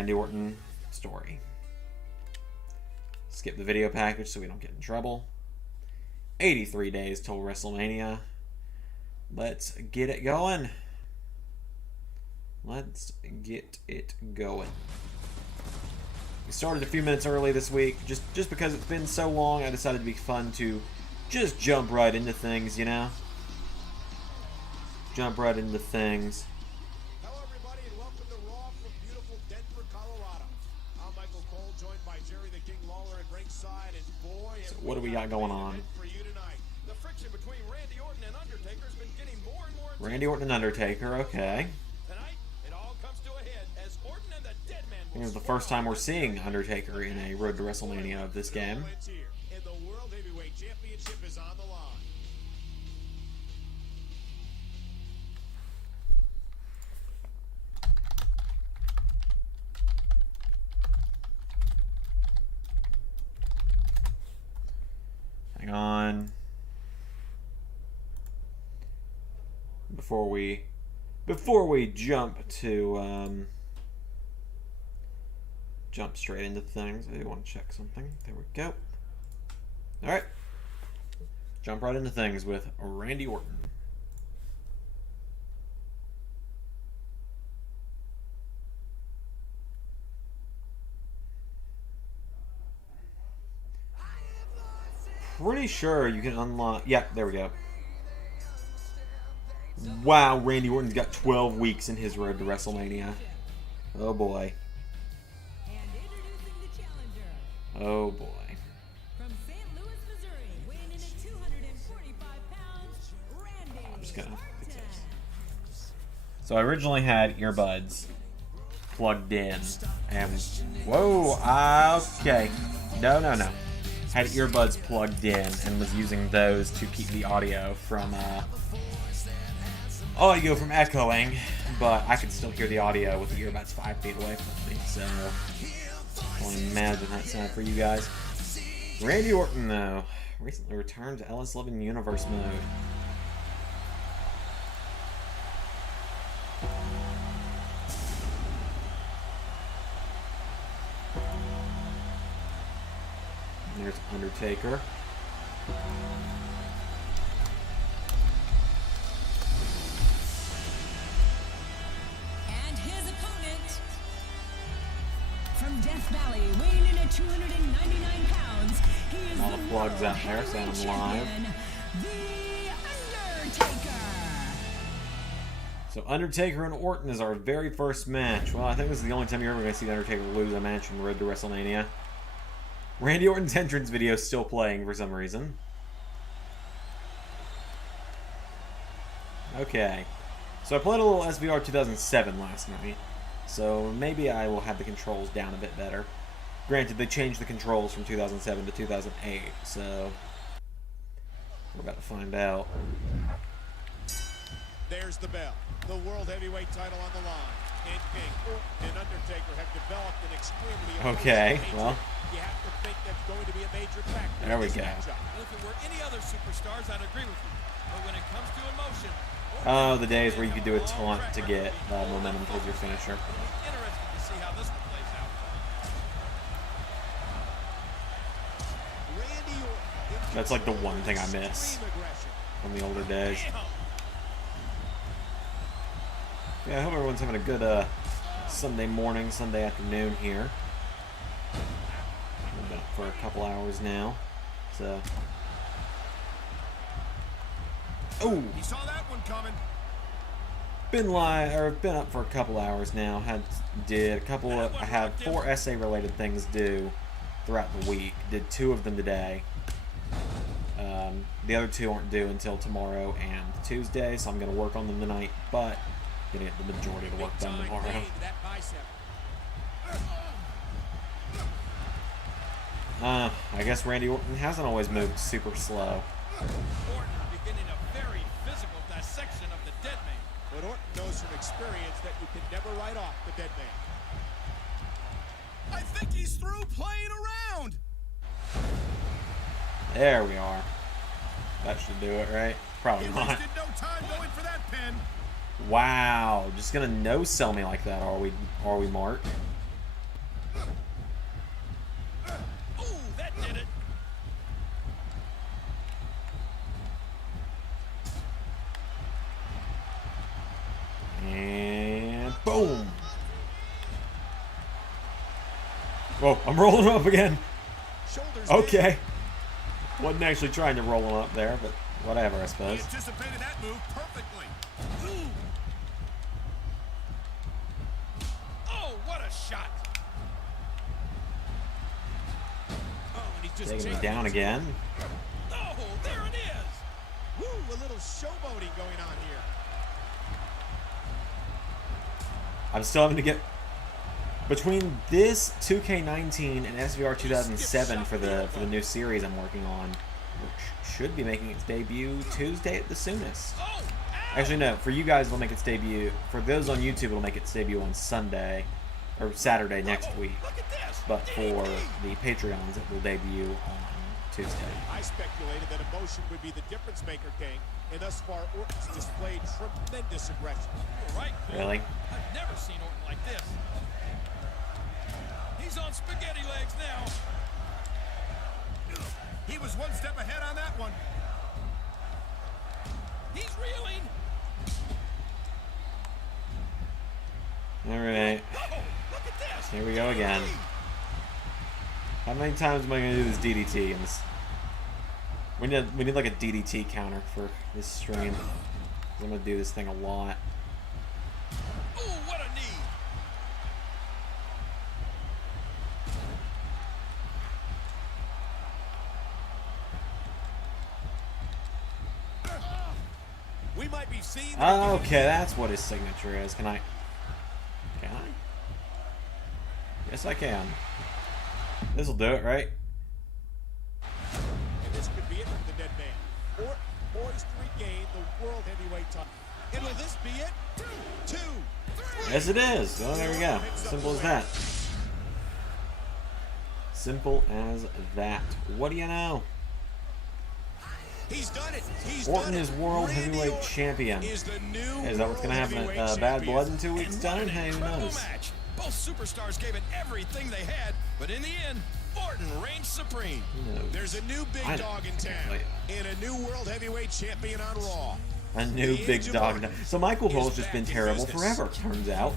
Randy Orton story. Skip the video package so we don't get in trouble. 83 days till WrestleMania. Let's get it going. Let's get it going. We started a few minutes early this week, just because it's been so long. I decided it'd be fun to just jump right into things, you know? Jump right into things. Hello, everybody, and welcome to Raw from beautiful Denver, Colorado. I'm Michael Cole, joined by Jerry the King Lawler at ringside, and boy, So what do we got going on? for you tonight. The friction between Randy Orton and Undertaker has been getting more and more intense. Randy Orton and Undertaker, okay. Tonight, it all comes to a head as Orton and the Dead Man I think it's the first time we're seeing Undertaker in a Road to WrestleMania of this game. And the World Heavyweight Championship is on the line. Hang on. Before we jump to jump straight into things, I do want to check something. There we go. All right. Jump right into things with Randy Orton. Pretty sure you can unlock... Yeah, there we go. Wow, Randy Orton's got 12 weeks in his road to WrestleMania. Oh boy. Oh boy. From St. Louis, Missouri, weighing in at 245 pounds, Randy. I'm just gonna fix this. So I originally had earbuds plugged in, and whoa, okay, no. Had earbuds plugged in and was using those to keep the audio from echoing, but I could still hear the audio with the earbuds 5 feet away from me. So I can imagine that sound for you guys. Randy Orton, though, recently returned to LS11 Universe mode. There's Undertaker. And his opponent, from Death Valley, weighing in at 299 pounds, he is All the plugs out there, so I'm live. The Undertaker. So Undertaker and Orton is our very first match. Well, I think this is the only time you're ever going to see the Undertaker lose a match on the road to WrestleMania. Randy Orton's entrance video is still playing for some reason. Okay. So I played a little SvR 2007 last night. So maybe I will have the controls down a bit better. Granted, they changed the controls from 2007 to 2008, so we're about to find out. There's the bell. The World Heavyweight title on the line. And King Orton and Undertaker have developed an extremely... Okay, well... You have to think that's going to be a major factor. There we go. If it were any other superstars, I'd agree with you. But when it comes to emotion... Oh, the days where you could do a taunt to get momentum towards your finisher. Interesting to see how this one plays out. Randy Orton. That's like the one thing I miss from the older days. Yeah, I hope everyone's having a good Sunday morning, Sunday afternoon here. We've been up for a couple hours now, so. Oh, You saw that one coming. been up for a couple hours now. I had 4 essay related things due throughout the week. Did 2 of them today. The other 2 aren't due until tomorrow and Tuesday, so I'm going to work on them tonight, but gonna get the majority of the work done tomorrow. I guess Randy Orton hasn't always moved super slow. Orton beginning a very physical dissection of the Dead Man. But Orton knows from experience that you can never write off the Dead Man. I think he's through playing around. There we are. That should do it, right? Probably He not. wasted no time going for that pin. Wow, just gonna no-sell me like that, are we, Mark? Ooh, that did it. And boom. Whoa, I'm rolling him up again. Shoulders Okay. Wasn't actually trying to roll him up there, but whatever, I He suppose. anticipated that move perfectly. Ooh. Oh, what a shot. Oh, and he's just Taking me taking down it. again. Oh, there it is. Woo, a little showboating going on here. I'm still having to get between this 2K19 and SvR 2007 for the new series I'm working on, which should be making its debut Tuesday at the soonest. Oh, ow. Actually, no. For you guys, it'll make its debut. For those on YouTube, it'll make its debut on Sunday or Saturday next week. Look at this. But for the Patreons, it will debut on Tuesday. I speculated that emotion would be the difference maker, King, and thus far Orton's displayed tremendous aggression. You're right, Cole. Really? I've never seen Orton like this. He's on spaghetti legs now. He was one step ahead on that one. He's reeling. All right. Oh, look at this. Here we go again. How many times am I going to do this DDT? In this? We need like a DDT counter for this stream. I'm going to do this thing a lot. Ooh, what a knee. We might be seeing Okay, that's what his signature is. Can I? Yes, I can. This will do it, right? and this could be it for the dead man. Orton poised to regain the World Heavyweight title. And will this be it? Two, three. Yes, it is. Well, there we go. Simple as that. Simple as that. What do you know? He's done it. He's Orton done it. is World Randy Heavyweight Orton Champion. Is the new Is that what's going to happen World at Heavyweight Bad Champion. Blood in 2 weeks' time? What an Hey, who incredible knows? match. Both superstars gave it everything they had, but in the end, Orton reigns supreme. Who knows? There's a new big I know. dog in town, Oh, yeah. and a new World Heavyweight Champion on Raw. A new The big age of dog. Orton So Michael is Cole's just back been in terrible business. forever, turns out.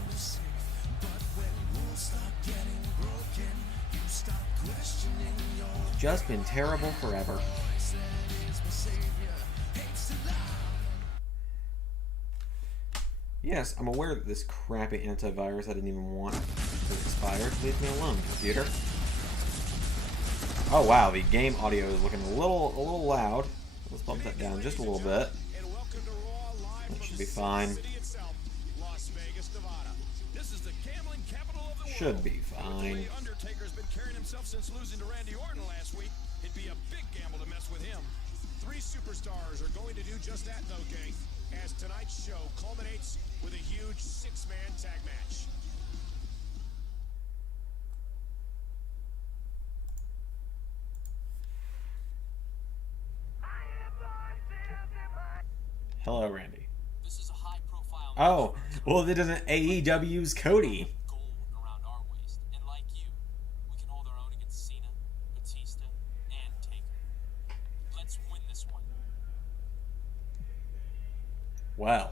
Just been terrible forever. Yes, I'm aware that this crappy antivirus I didn't even want has expired. Leave me alone, computer. Oh wow, the game audio is looking a little loud. Let's bump that down just a little bit. And welcome to Raw live That from should the be fine. city itself, Las Vegas, Nevada. This is the gambling capital of the world. Should be With the fine. way Undertaker's been carrying himself since losing to Randy Orton last week, it'd be a big gamble to mess with him. Three superstars are going to do just that, though, gang, as tonight's show culminates with a huge six-man tag match. Hello, Randy. This is a high-profile Oh, well, it doesn't AEW's Cody. gold around our waist, and like you, we can hold our own against Cena, Batista, and Taker. Let's win this one. Well,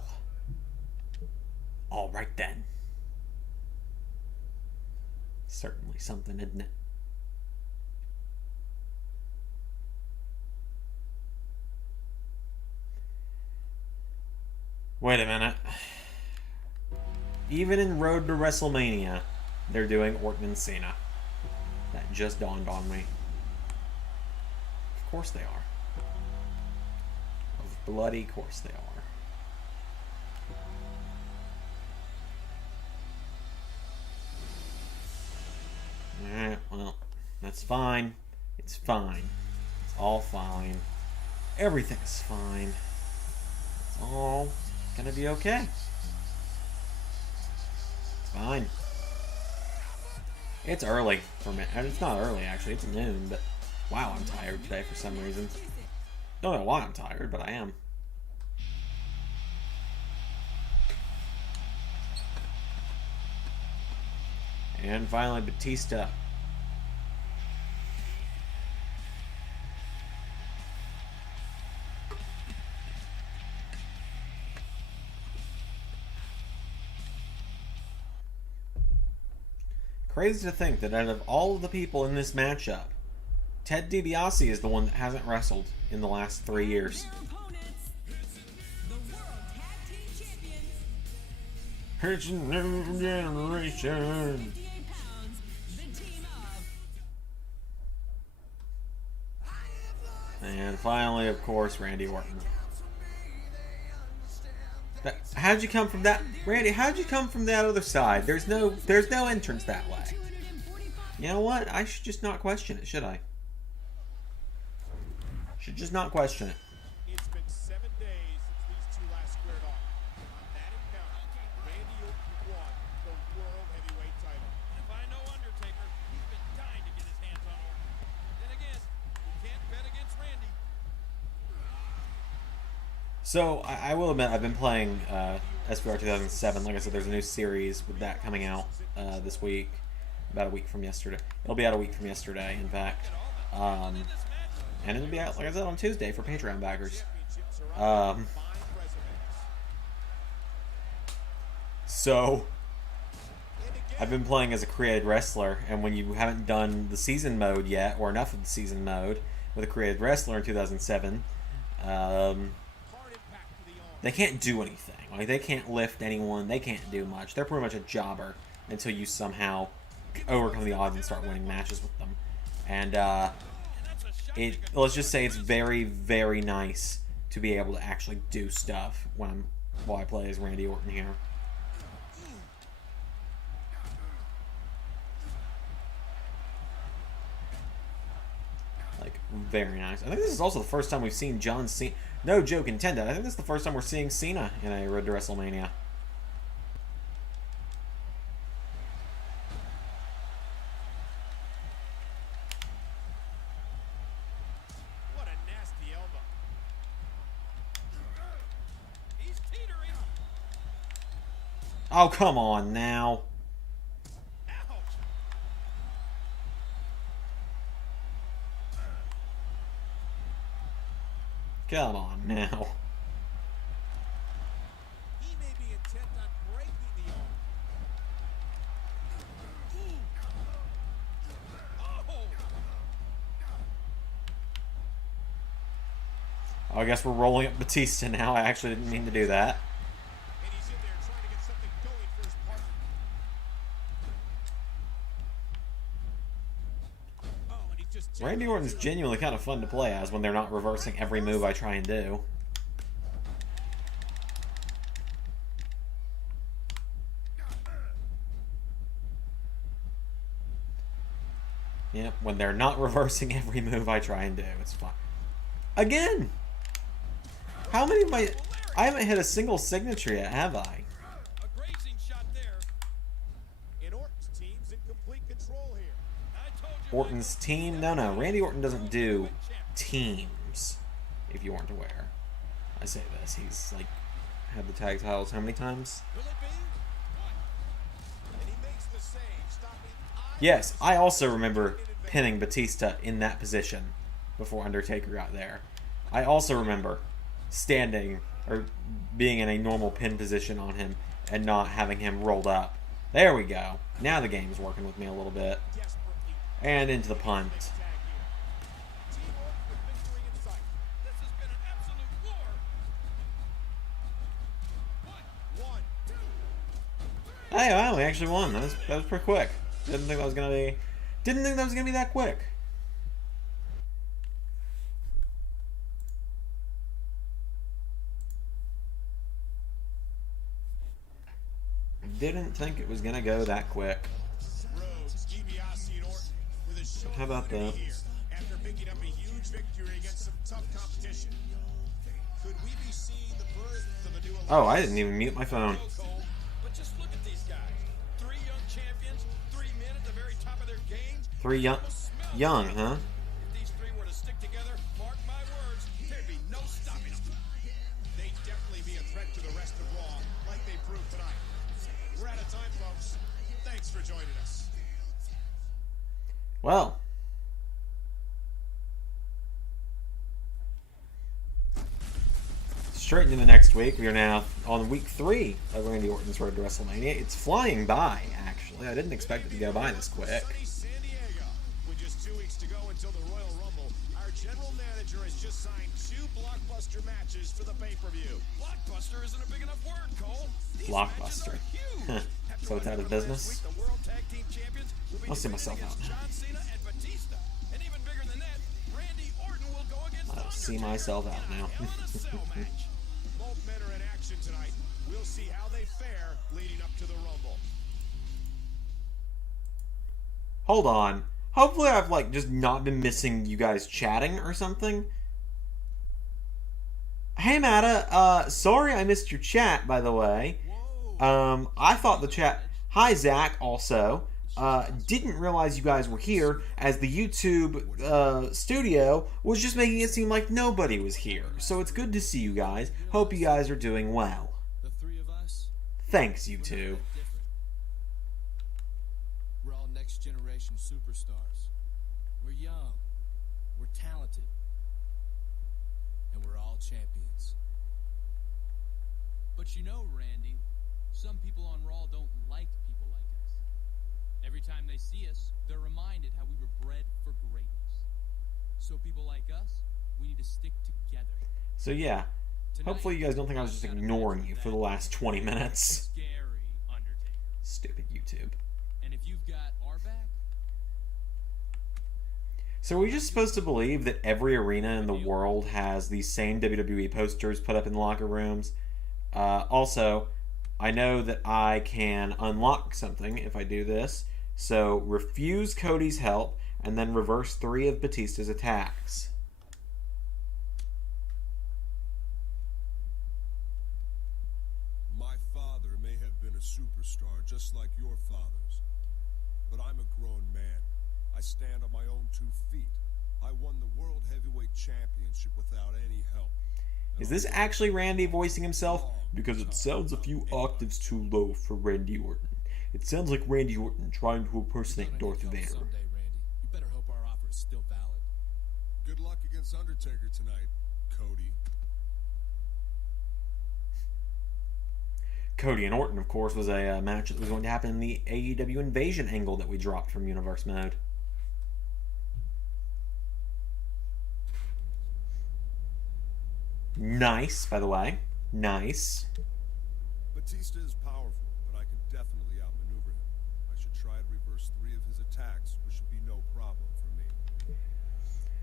all right then. Certainly something, isn't it? Wait a minute. Even in Road to WrestleMania, they're doing Orton and Cena. That just dawned on me. Of course they are. Of bloody course they are. Alright, well, that's fine. It's fine. It's all fine. Everything's fine. It's all gonna be okay. It's fine. It's early for me. And it's not early, actually. It's noon, but wow, I'm tired today for some reason. Don't know why I'm tired, but I am. And finally, Batista. Crazy to think that out of all of the people in this matchup, Ted DiBiase is the one that hasn't wrestled in the last 3 years. Their opponents, the World Tag Team Champions, It's a new generation. 58 pounds, the team of And finally, of course, Randy Orton. How'd you come from that, Randy? How'd you come from that other side? There's no entrance that way. 245 You know what? I should just not question it, should I? Should just not question it. It's been 7 days since these two last squared off. On that encounter, Randy Orton won the World Heavyweight title. If I know Undertaker, he's been dying to get his hands on Orton. Then again, you can't bet against Randy. So, I will admit, I've been playing SvR 2007. Like I said, there's a new series with that coming out this week. About a week from yesterday. It'll be out a week from yesterday, in fact. And it'll be out, like I said, on Tuesday for Patreon backers. So, I've been playing as a created wrestler, and when you haven't done the season mode yet, or enough of the season mode, with a created wrestler in 2007, they can't do anything. Like, they can't lift anyone, they can't do much. They're pretty much a jobber until you somehow overcome the odds and start winning matches with them. And, let's just say it's very, very nice to be able to actually do stuff while I play as Randy Orton here. Like, very nice. I think this is also the first time we've seen John Cena. No joke intended. I think this is the first time we're seeing Cena in a Road to WrestleMania. What a nasty elbow. He's teetering. Oh, come on now. Ouch. Come on now. He may be intent on breaking the arm. Oh. I guess we're rolling up Batista now. I actually didn't mean to do that. And he's in there trying to get something going for his partner. Oh, and he just Randy Orton's genuinely kind of fun to play as when they're not reversing every move I try and do. Yep, when they're not reversing every move I try and do, it's fun. Again! How many of my... I haven't hit a single signature yet, have I? A grazing shot there. And Orton's team's in complete control here. I told you. Orton's team? No. Randy Orton doesn't do teams, if you weren't aware. I say this. He's, like, had the tag titles how many times? Will it be? And he makes the save, stopping Yes, I also remember pinning Batista in that position before Undertaker got there. I also remember standing or being in a normal pin position on him and not having him rolled up. There we go. Now the game's working with me a little bit. desperately And into the punt. tag here. Teamwork with victory in sight. This has been an absolute war. 1, 2. Hey, wow, we actually won. That was pretty quick. Didn't think that was gonna be that quick. Didn't think it was gonna go that quick. Rhodes, DiBiase, and Orton with a show How about of unity that? here after picking up a huge victory against some tough competition. Could we be seeing the birth of a new Oh, I didn't even mute my phone. Cole, but just look at these guys. 3 young champions, 3 men at the very top of their games. 3 young, huh? If these three were to stick together, mark my words, there'd be no stopping them. They'd definitely be a threat to the rest of Raw, like they proved tonight. We're out of time, folks. Thanks for joining us. Well. Straight into the next week. We are now on week 3 of Randy Orton's Road to WrestleMania. It's flying by, actually. I didn't expect it to go by this quick. Sunny San Diego. With just 2 weeks to go until the Royal Rumble, our general manager has just signed 2 blockbuster matches for the pay-per-view. Blockbuster isn't a big enough word, Cole. These Blockbuster. matches are huge. So it's out of business? Last week, the World Tag Team Champions will be I'll see defending myself out against now. John Cena and Batista. And even bigger than that, Randy Orton will go against I'll see Undertaker myself out in a now. Hell in a Cell match. Both men are in action tonight. We'll see how they fare leading up to the Rumble. Hold on. Hopefully I've like just not been missing you guys chatting or something. Hey Mada, sorry I missed your chat, by the way. I thought the chat... Hi Zach, also. Didn't realize you guys were here, as the YouTube studio was just making it seem like nobody was here. So it's good to see you guys. Hope you guys are doing well. The 3 of us, Thanks, we're not YouTube. that different. We're all next generation superstars. We're young. We're talented. And we're all champions. But you know, Randy, some people on Raw don't like people like us. Every time they see us, they're reminded how we were bred for greatness. So people like us, we need to stick together. So yeah, hopefully you guys don't think I was just ignoring you for the last 20 minutes. Scary Undertaker. Stupid YouTube. And if you've got our back, So are we just supposed to believe that every arena in the world has these same WWE posters put up in the locker rooms? Also, I know that I can unlock something if I do this. So refuse Cody's help and then reverse 3 of Batista's attacks. My father may have been a superstar just like your fathers, but I'm a grown man. I stand on my own 2 feet. I won the World Heavyweight Championship without any help. Is this actually Randy voicing himself? Because it sounds a few octaves too low for Randy Orton. It sounds like Randy Orton trying to impersonate Darth Vader. someday, Randy. You better hope our offer is still valid. Good luck against Undertaker tonight, Cody. Cody and Orton, of course, was a match that was going to happen in the AEW Invasion angle that we dropped from Universe Mode. Nice, by the way. Nice. Batista is powerful, but I can definitely outmaneuver him. I should try to reverse 3 of his attacks, which should be no problem for me.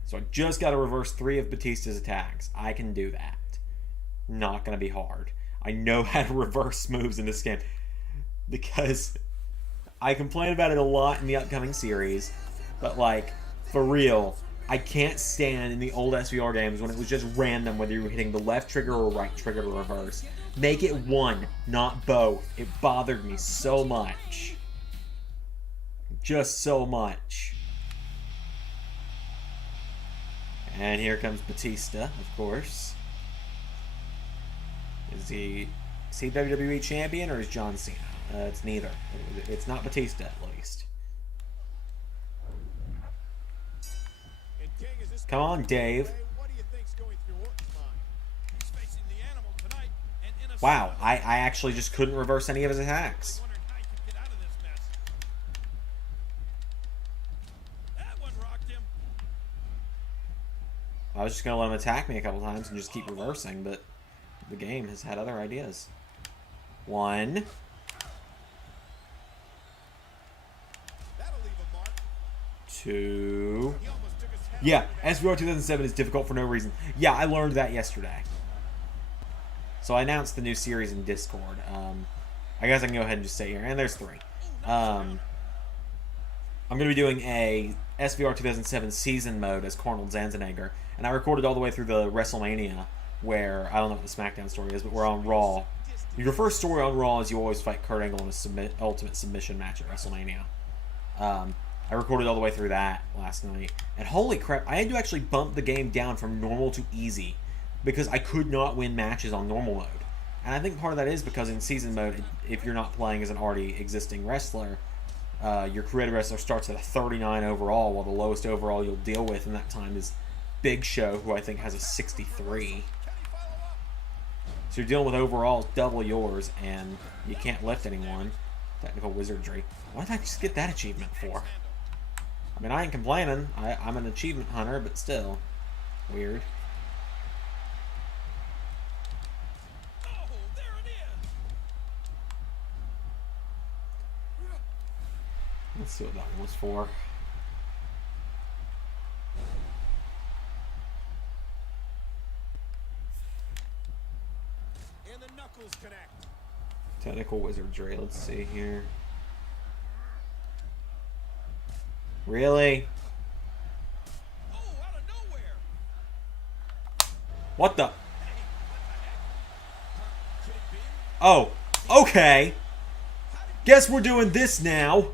So I just got to reverse 3 of Batista's attacks. I can do that. Not going to be hard. I know how to reverse moves in this game. Because I complain about it a lot in the upcoming series. But, like, for real, I can't stand in the old SvR games when it was just random whether you were hitting the left trigger or right trigger to reverse. Make it one, not both. It bothered me so much. Just so much. And here comes Batista, of course. Is he WWE champion or is John Cena? It's neither. It's not Batista, at least. And King, is this Come on, Dave. what do you think's going through Orton's mind? He's facing the animal tonight, and in a Wow, sudden- I actually just couldn't reverse any of his attacks. wondering how he could get out of this mess. That one rocked him. I was just going to let him attack me a couple times and just keep reversing, but the game has had other ideas. 1. That'll leave a mark. 2. He almost took his head Yeah, off the SvR 2007 is difficult for no reason. Yeah, I learned that yesterday. So I announced the new series in Discord. I guess I can go ahead and just say here. And there's 3. I'm going to be doing a SvR 2007 season mode as Cornel Zanzenegger. And I recorded all the way through the WrestleMania where, I don't know what the Smackdown story is, but we're on Raw. Your first story on Raw is you always fight Kurt Angle in a ultimate submission match at WrestleMania. I recorded all the way through that last night. And holy crap, I had to actually bump the game down from normal to easy because I could not win matches on normal mode. And I think part of that is because in season mode, if you're not playing as an already existing wrestler, your creative wrestler starts at a 39 overall, while the lowest overall you'll deal with in that time is Big Show, who I think has a 63. So you're dealing with overalls double yours, and you can't lift anyone. Technical wizardry. What did I just get that achievement for? I mean, I ain't complaining. I'm an achievement hunter, but still. Weird. Oh, there it is. Let's see what that one was for. And the knuckles connect. Technical wizardry. Let's see here. Really? Oh, out of nowhere. What the? Oh, okay. Guess we're doing this now.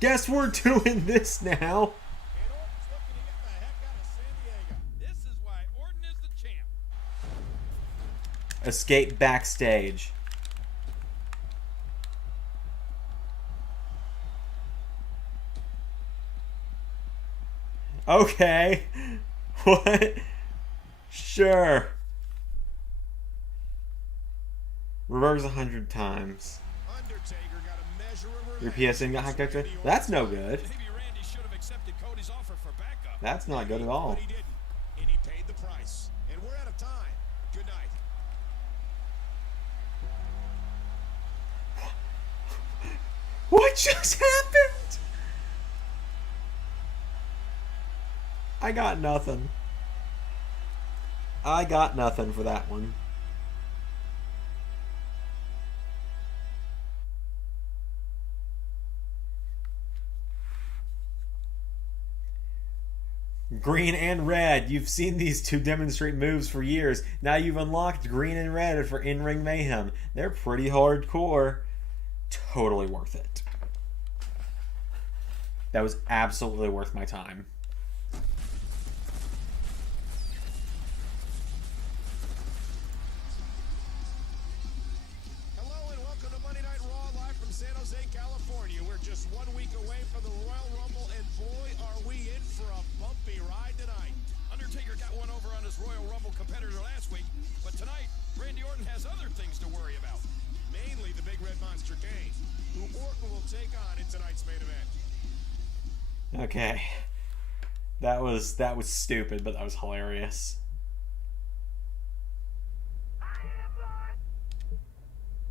Guess we're doing this now. And Orton's looking to get the heck out of San Diego. This is why Orton is the champ. Escape backstage. Okay. What? Sure. Reverse 100 times. Undertaker got a measure of Your revenge. PSN got hacked after? That's no good. Maybe Randy should have accepted Cody's offer for backup. That's not good at all. But he didn't. And he paid the price. And we're out of time. Good night. What just happened? I got nothing. I got nothing for that one. Green and red. You've seen these two demonstrate moves for years. Now you've unlocked green and red for in-ring mayhem. They're pretty hardcore. Totally worth it. That was absolutely worth my time. Hello and welcome to Monday Night Raw live from San Jose, California. We're just 1 week away from the Royal Rumble, and boy, are we in for a bumpy ride tonight. Undertaker got one over on his Royal Rumble competitor last week, but tonight, Randy Orton has other things to worry about. Mainly the Big Red Monster Kane, who Orton will take on in tonight's main event. Okay. That was stupid, but that was hilarious.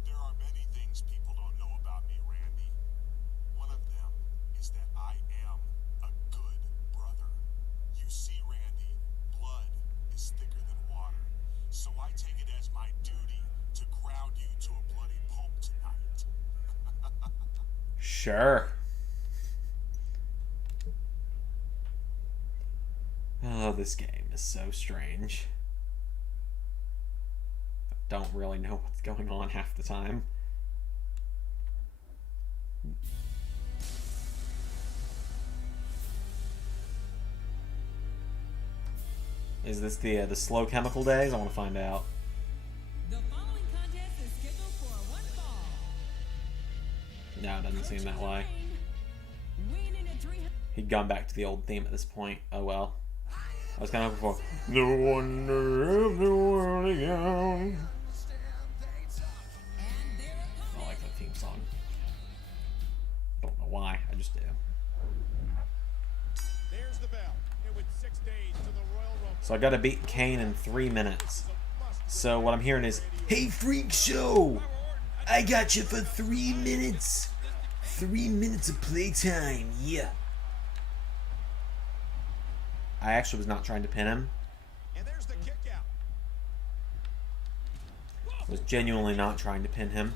There are many things people don't know about me, Randy. One of them is that I am a good brother. You see, Randy, blood is thicker than water. So I take it as my duty to ground you to a bloody pulp tonight. Sure. Oh, this game is so strange. I don't really know what's going on half the time. Is this the slow chemical days? I want to find out. The following contest is scheduled for one fall. No, it doesn't seem that way. Winning at 300. He'd gone back to the old theme at this point. Oh well. I was kind of hoping for the wonder of the world again. I like that theme song. Don't know why, I just do. There's the bell. And with 6 days to the Royal Rumble. So I gotta beat Kane in 3 minutes. So what I'm hearing is, hey Freak Show! I got you for 3 minutes! 3 minutes of playtime, yeah. I actually was not trying to pin him. And there's the kick out. I was genuinely not trying to pin him.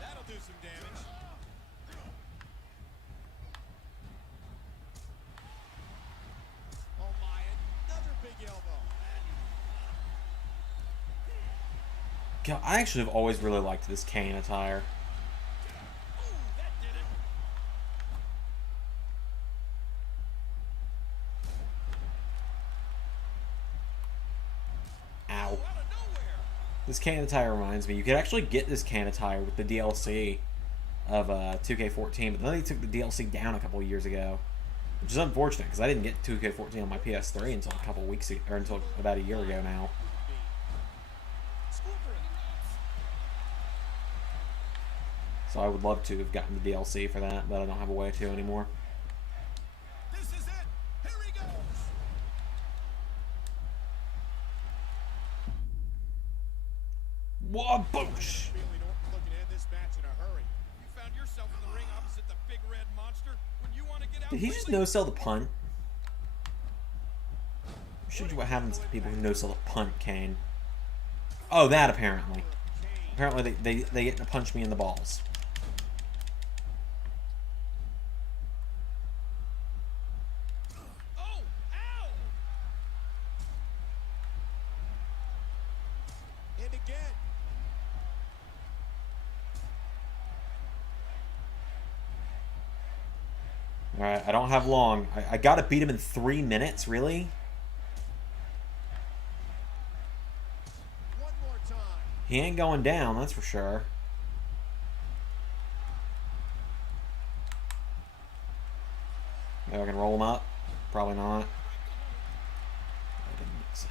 That'll do some damage. Oh my, another big elbow. God, I actually have always really liked this Kane attire. Ooh, that did it. This can of tire reminds me, you could actually get this can of tire with the DLC of 2K14, but then they took the DLC down a couple of years ago, which is unfortunate because I didn't get 2K14 on my PS3 until a couple weeks or until about a year ago now. So I would love to have gotten the DLC for that, but I don't have a way to anymore. This is it. Here he goes. Waboosh! Really looking to end this match in a hurry. You found yourself in the ring opposite the big red monster when you want to get out. Did he just no-sell the punt? Should you what happens to people who no-sell the punt, Kane? Oh, that apparently. Apparently they get to punch me in the balls. Oh, ow! And again. Alright, I don't have long. I gotta beat him in 3 minutes, really? One more time. He ain't going down, that's for sure. Maybe I can roll him up. Probably not. I didn't think so.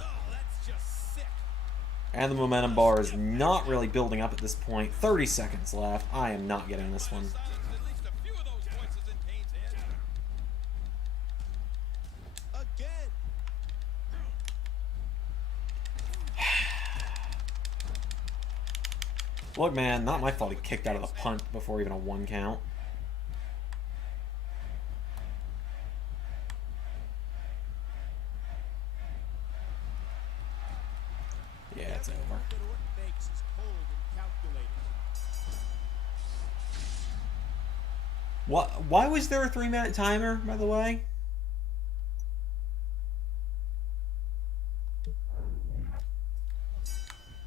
Oh, that's just sick. And the momentum bar is not really building up at this point. 30 seconds left. I am not getting this one. Silenced at least a few of those voices in Kane's head. Again. Look, man, not my fault he kicked out of the punt before even a 1 count. Yeah, it's over. That Orton makes is cold and calculated. What? Why was there a 3-minute timer, by the way?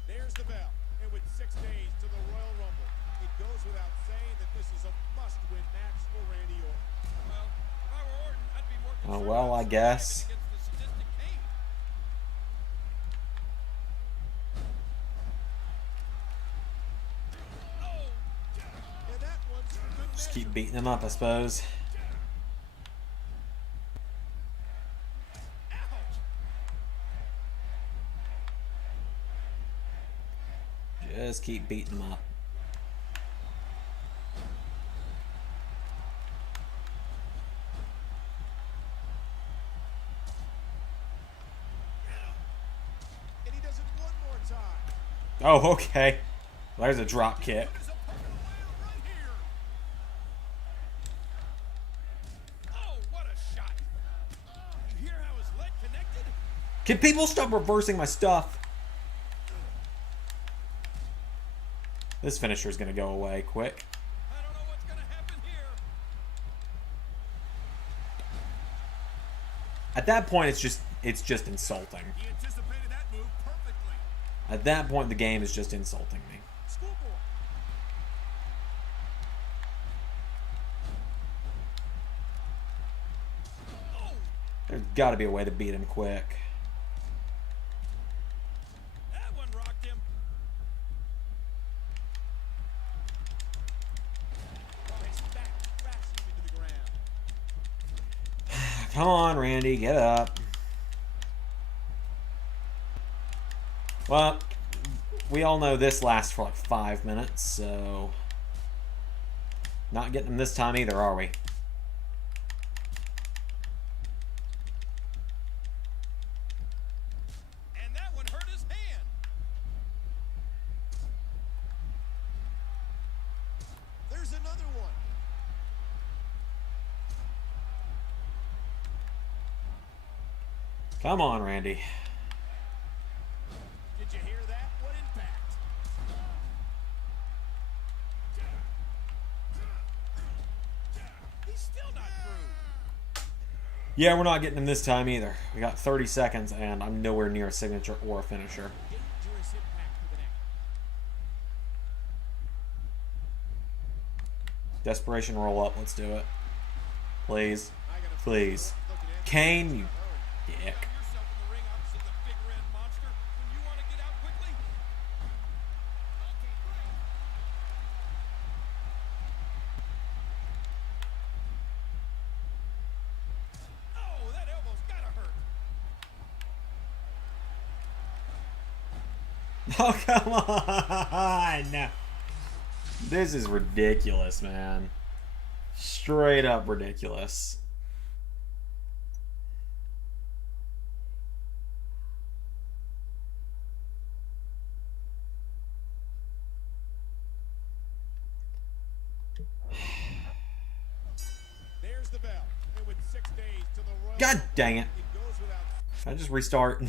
There's the bell. And with 6 days to the Royal Rumble, it goes without saying that this is a must-win match for Randy Orton. Well, if I were Orton, I'd be more Oh, concerned well, I about guess. surviving against the sadistic Kane. Oh, And that one's for good Just measure. keep beating him up, I suppose. Just keep beating him up. And he does it one more time. Oh, okay. There's a drop kick. There's a power slam right here. oh, what a shot! You hear how his leg connected? Can people stop reversing my stuff? This finisher is going to go away quick. I don't know what's gonna happen here. At that point, it's just insulting. He anticipated that move perfectly. At that point, the game is just insulting me. Schoolboy. Oh, There's got to be a way to beat him quick. that one rocked him. While his back crashing him into the ground. Come on, Randy, get up. Well, we all know this lasts for like 5 minutes, so not getting him this time either, are we? And that one hurt his hand. There's another one. Come on, Randy. Did you hear that? What impact? He's still not through. Yeah, we're not getting him this time either. We got 30 seconds, and I'm nowhere near a signature or a finisher. Dangerous impact to the neck. Desperation roll up. Let's do it. Please. I gotta Please. looking at Kane, you dick. Yourself in the ring opposite the big red monster Oh, come on! This is ridiculous, man. Straight up ridiculous. There's the bell. And with 6 days to the Royal God Rumble, dang it. it goes without Can I just restart?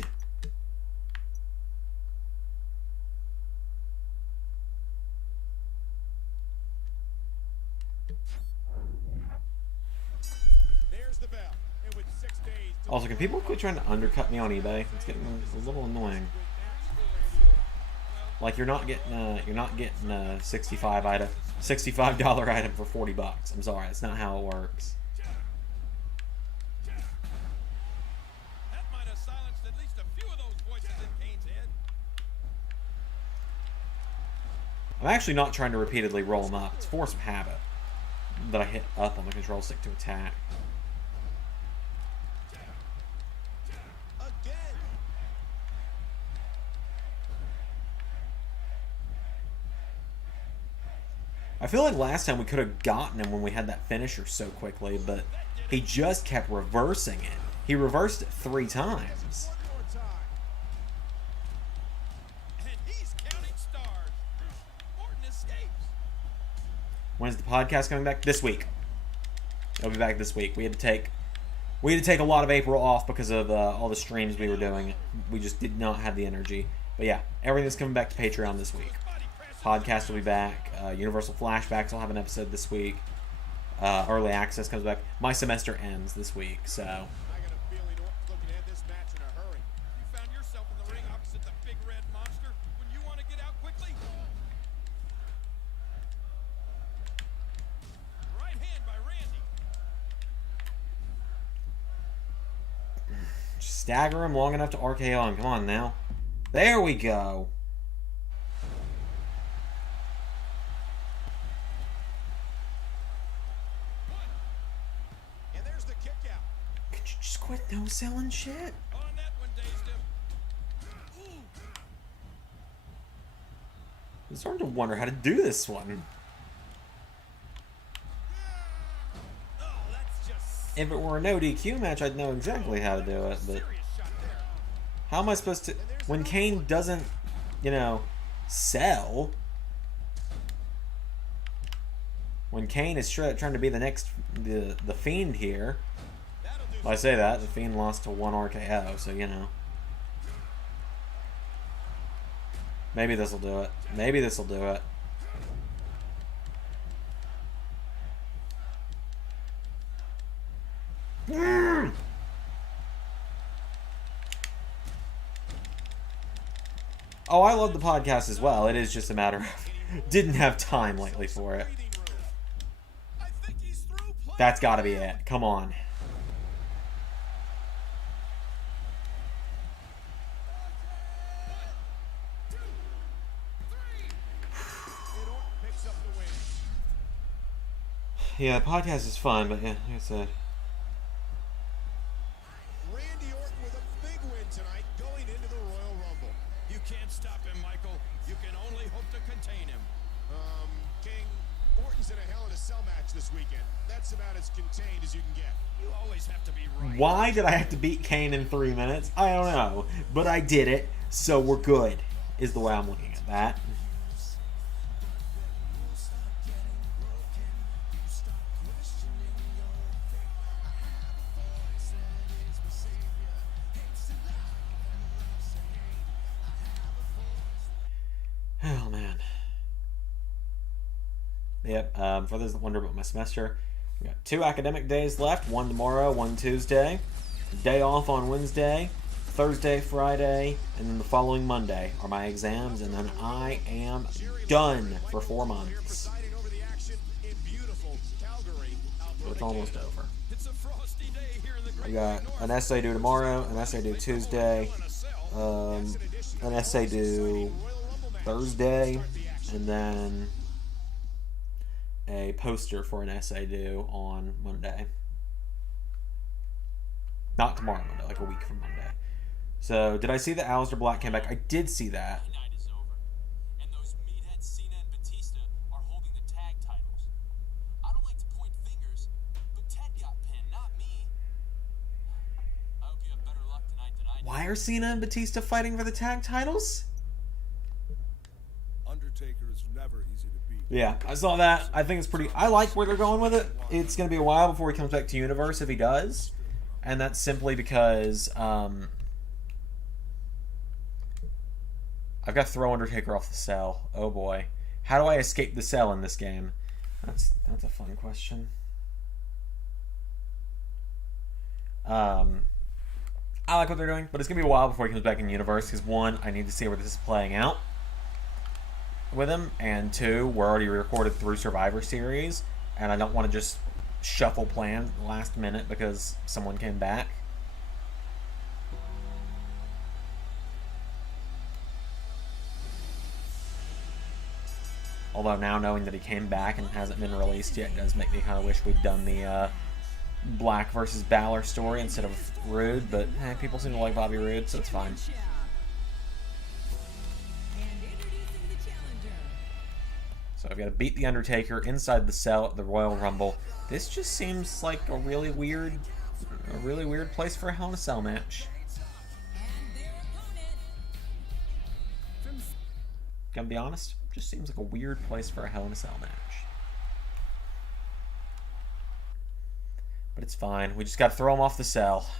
There's the bell. And with 6 days to Also, can people quit trying to undercut me on eBay? It's getting a little annoying. Like you're not getting a $65 item for $40. I'm sorry, that's not how it works. That might have silenced at least a few of those voices in Kane's head. I'm actually not trying to repeatedly roll them up. It's force of habit that I hit up on the control stick to attack. again. I feel like last time we could have gotten him when we had that finisher so quickly, but he just kept reversing it. He reversed it 3 times. One more time. And he's counting stars. Orton escapes. When's the podcast coming back? This week. It'll be back this week. We had to take a lot of April off because of all the streams we were doing. We just did not have the energy. But yeah, everything's coming back to Patreon this week. Podcast will be back. Universal Flashbacks will have an episode this week. Early Access comes back. My semester ends this week, so I got a feeling Orton's looking to end this match in a hurry. You found yourself in the ring opposite the big red monster when you want to get out quickly. Right hand by Randy. just stagger him long enough to RKO him. Come on now. There we go. And there's the kick out. Could you just quit no-selling shit? On that one, dazed him. Ooh. I'm starting to wonder how to do this one. Oh, that's just If it were a no DQ match, I'd know exactly how to do it, but serious shot there. how am I supposed to... When Kane doesn't, you know, sell... When Kane is trying to be the next... The Fiend here... That'll do. Well, I say that, the Fiend lost to 1 RKO, so, you know. Maybe this will do it. Maybe this will do it. Oh, I love the podcast as well. It is just a matter of didn't have time lately for it. Breathing room. I think he's through play. That's got to be it. Come on. And Orton picks up the win. Yeah, podcast is fun, but yeah, like I said. Randy Orton with a big win tonight going into the Royal Rumble. You can't stop him, Michael. You can only hope to contain him. King, Orton's in a Hell in a Cell match this weekend. That's about as contained as you can get. You always have to be right. Why did I have to beat Kane in 3 minutes? I don't know. But I did it, so we're good, is the way I'm looking at that. Oh, man. Yep, for those that wonder about my semester, we got 2 academic days left, 1 tomorrow, 1 Tuesday, day off on Wednesday, Thursday, Friday, and then the following Monday are my exams, and then I am done for 4 months. Presiding over the action in beautiful Calgary, So it's Alberta, almost Canada. over. It's a frosty day here in the I Great got North. an essay due tomorrow, an essay due Tuesday, an essay due Thursday, and then a poster for an essay due on Monday. Not tomorrow Monday, like a week from Monday. So, did I see that Aleister Black came back? I did see that. are Cena and Batista fighting for the tag titles? Undertaker is never easy to beat. Yeah, I saw that. I think it's pretty... I like where they're going with it. It's going to be a while before he comes back to Universe if he does. And that's simply because... I've got to throw Undertaker off the cell. Oh boy. How do I escape the cell in this game? That's a fun question. I like what they're doing, but it's going to be a while before he comes back in Universe. Because one, I need to see where this is playing out with him. And two, we're already recorded through Survivor Series. And I don't want to just shuffle plans last minute because someone came back. Although now knowing that he came back and hasn't been released yet does make me kind of wish we'd done the Black versus Balor story instead of Rude, but people seem to like Bobby Roode, so it's fine. And introducing the challenger. So I've got to beat The Undertaker inside the cell at the Royal Rumble. This just seems like a really weird place for a Hell in a Cell match. And their opponent. Gonna be honest, just seems like a weird place for a Hell in a Cell match. But it's fine. We just got to throw him off the cell.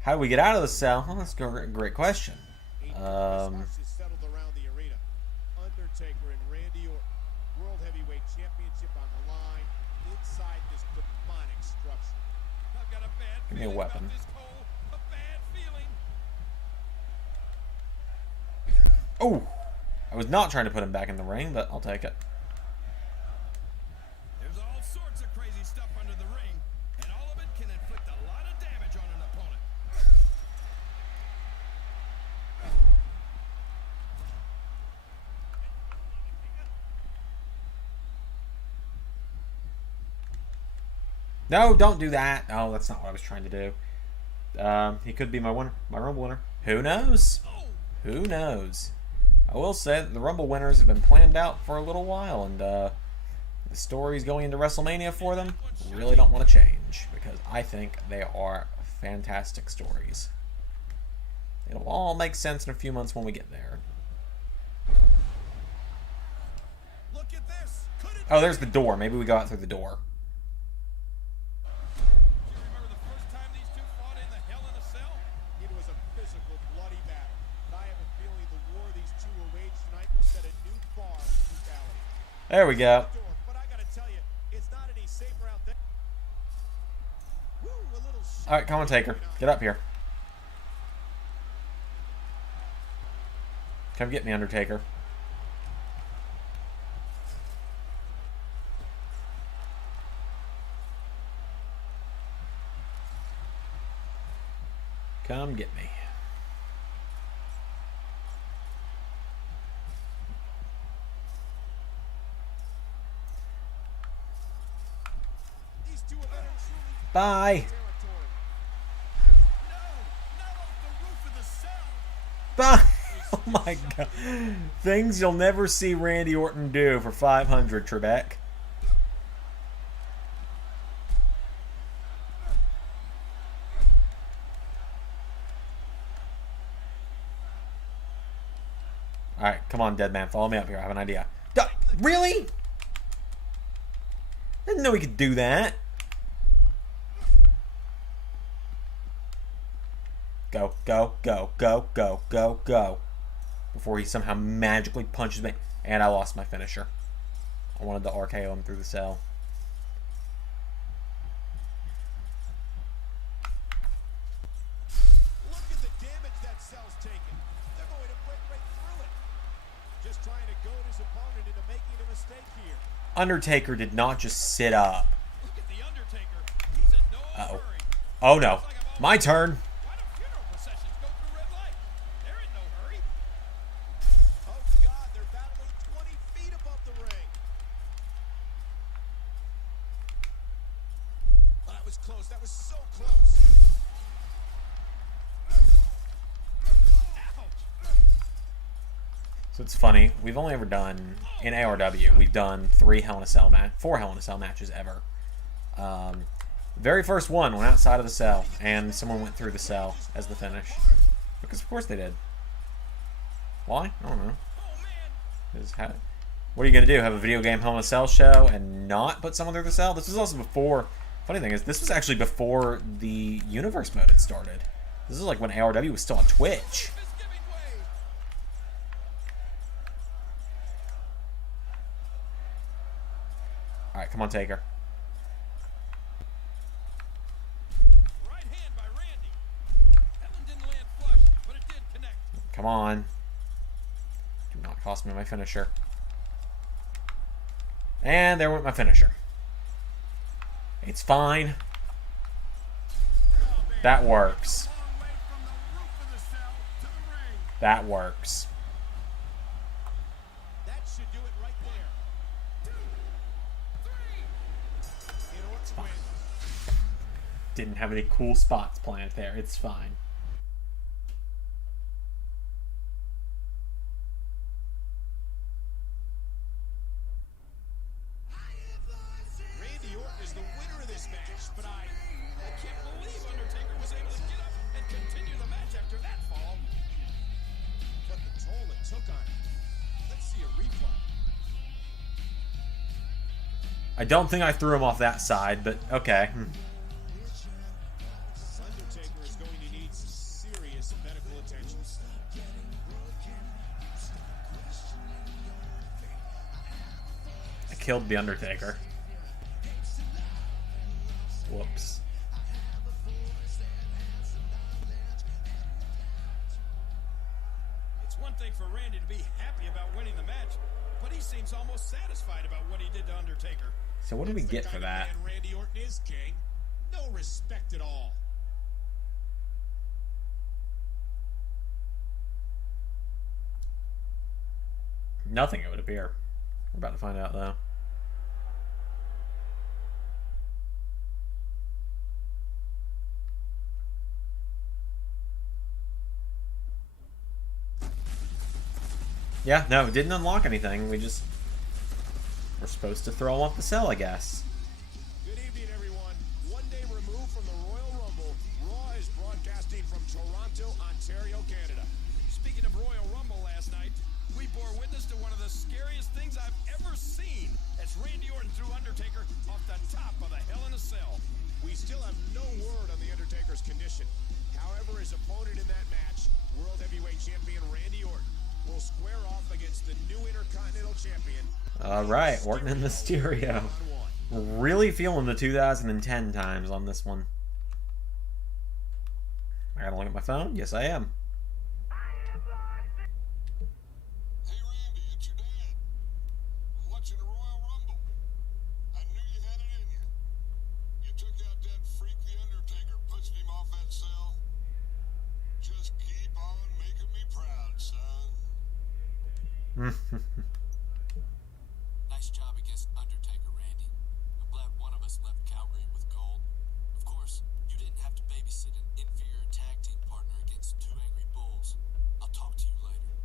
How do we get out of the cell? Well, that's a great question. Hearts is settled around the arena. Undertaker and Randy Orton, World Heavyweight Championship on the line inside this demonic structure. I've got a bad Give me a feeling weapon. about this, Cole. A bad feeling. Oh! I was not trying to put him back in the ring, but I'll take it. There's all sorts of crazy stuff under the ring, and all of it can inflict a lot of damage on an opponent. No, don't do that. Oh, that's not what I was trying to do. He could be my Rumble winner. Who knows? Who knows? I will say that the Rumble winners have been planned out for a little while, and the stories going into WrestleMania for them really don't want to change, because I think they are fantastic stories. It'll all make sense in a few months when we get there. Look at this. Could it Oh, there's the door. Maybe we go out through the door. Do you remember the first time these two fought in the Hell in a Cell? It was a physical, bloody battle. But I have a feeling the war these two will wage tonight will set a new bar for brutality. There we go. But I gotta tell you, it's not any safer out there. Woo, a little All right, come on, Taker. Get up here. Come get me, Undertaker. Come get me. These two have entered truly Bye. territory. No, not off the roof of the cell. Bye. Oh my god. Things you'll never see Randy Orton do for 500, Trebek. Alright, come on, dead man. Follow me up here. I have an idea. Really? Didn't know we could do that. Go, go, go, go, go, go, go. Before he somehow magically punches me. And I lost my finisher. I wanted to RKO him through the cell. Look at the damage that cell's taken. They're going to break right through it. Just trying to goad his opponent into making a mistake here. Undertaker did not just sit up. Look at the Undertaker. He's in no Uh-oh. hurry. Oh no. My turn. Why do funeral processions go through red light? They're in no hurry. Oh, God, they're battling 20 feet above the ring. Oh, that was close. That was so close. So it's funny. We've only ever done, in ARW, we've done 4 Hell in a Cell matches ever. Very first one went outside of the cell, and someone went through the cell as the finish. Because of course they did. Why? I don't know. What are you going to do? Have a video game Hell in a Cell show and not put someone through the cell? This was also before... Funny thing is, this was actually before the Universe mode had started. This is like when ARW was still on Twitch. Alright, come on, Taker. Right hand by Randy. That one didn't land flush, but it did connect. Come on. Do not cost me my finisher. And there went my finisher. It's fine. That works. That works. That should do it right there. 2, 3. It's fine. Didn't have any cool spots planned there. It's fine. Randy Orton is the winner of this match, but I Can't believe Undertaker was able to get up and continue the match after that fall. but the toll it took on him. Let's see a replay. I don't think I threw him off that side, but okay. Undertaker is going to need some serious medical attention. I killed the Undertaker. Whoops. It's one thing for Randy to be happy about winning the match, but he seems almost satisfied about what he did to Undertaker. So what do we That's the get for kind of that? man Randy Orton is, King. No respect at all. Nothing, it would appear. We're about to find out, though. Yeah, no, it didn't unlock anything. We're supposed to throw him off the cell, I guess. Good evening, everyone. One day removed from the Royal Rumble, Raw is broadcasting from Toronto, Ontario, Canada. Speaking of Royal Rumble last night, we bore witness to one of the scariest things I've ever seen as Randy Orton threw Undertaker off the top of the Hell in a Cell. We still have no word on the Undertaker's condition. However, his opponent in that match, World Heavyweight Champion Randy Orton, will square off against the new Intercontinental Champion. Alright, Orton and Mysterio. Really feeling the 2010 times on this one. I gotta look at my phone? Yes, I am. Hey Randy, it's your dad. I'm watching the Royal Rumble. I knew you had it in you. You took out that freak, the Undertaker, pushing him off that cell. Just keep on making me proud, son. Nice job against Undertaker, Randy. I'm glad one of us left Calgary with gold. Of course, you didn't have to babysit an inferior tag team partner against two angry bulls. I'll talk to you later.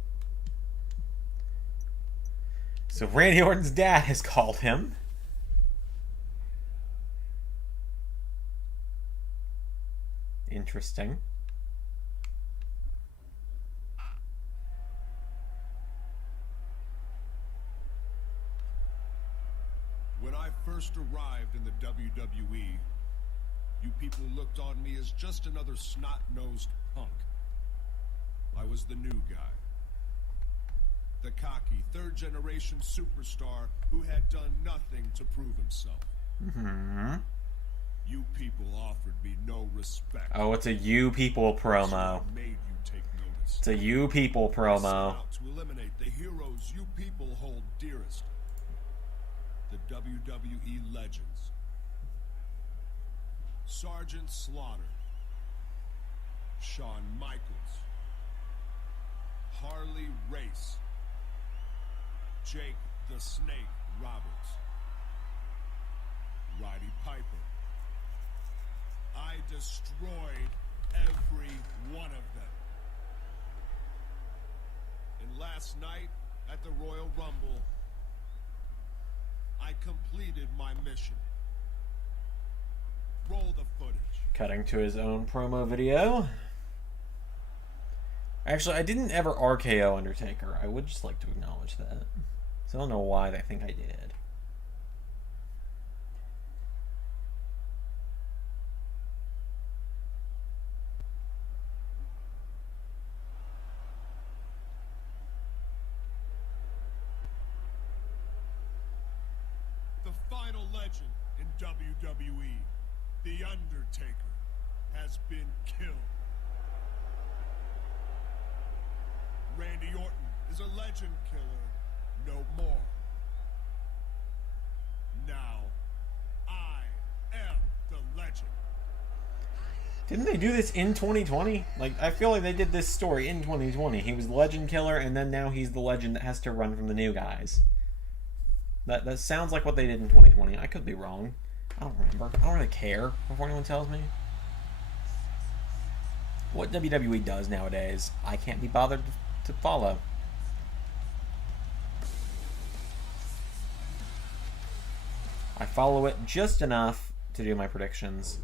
So Randy Orton's dad has called him. Interesting. When I first arrived in the WWE, you people looked on me as just another snot-nosed punk. I was the new guy. The cocky, third-generation superstar who had done nothing to prove himself. You people offered me no respect. Oh, it's a You People So promo. I made you take notice. It's a You People I set promo. out to eliminate the heroes you people hold dearest. The WWE legends. Sergeant Slaughter. Shawn Michaels. Harley Race. Jake the Snake Roberts. Roddy Piper. I destroyed every one of them. And last night at the Royal Rumble, I completed my mission. Roll the footage. Cutting to his own promo video. Actually, I didn't ever RKO Undertaker. I would just like to acknowledge that. So I don't know why they think I did. The final legend in WWE, The Undertaker, has been killed. Randy Orton is a legend killer no more. Now, I am the legend. Didn't they do this in 2020? Like, I feel like they did this story in 2020. He was the legend killer, and then now he's the legend that has to run from the new guys. That sounds like what they did in 2020. I could be wrong. I don't remember. I don't really care before anyone tells me. What WWE does nowadays, I can't be bothered to follow. I follow it just enough to do my predictions.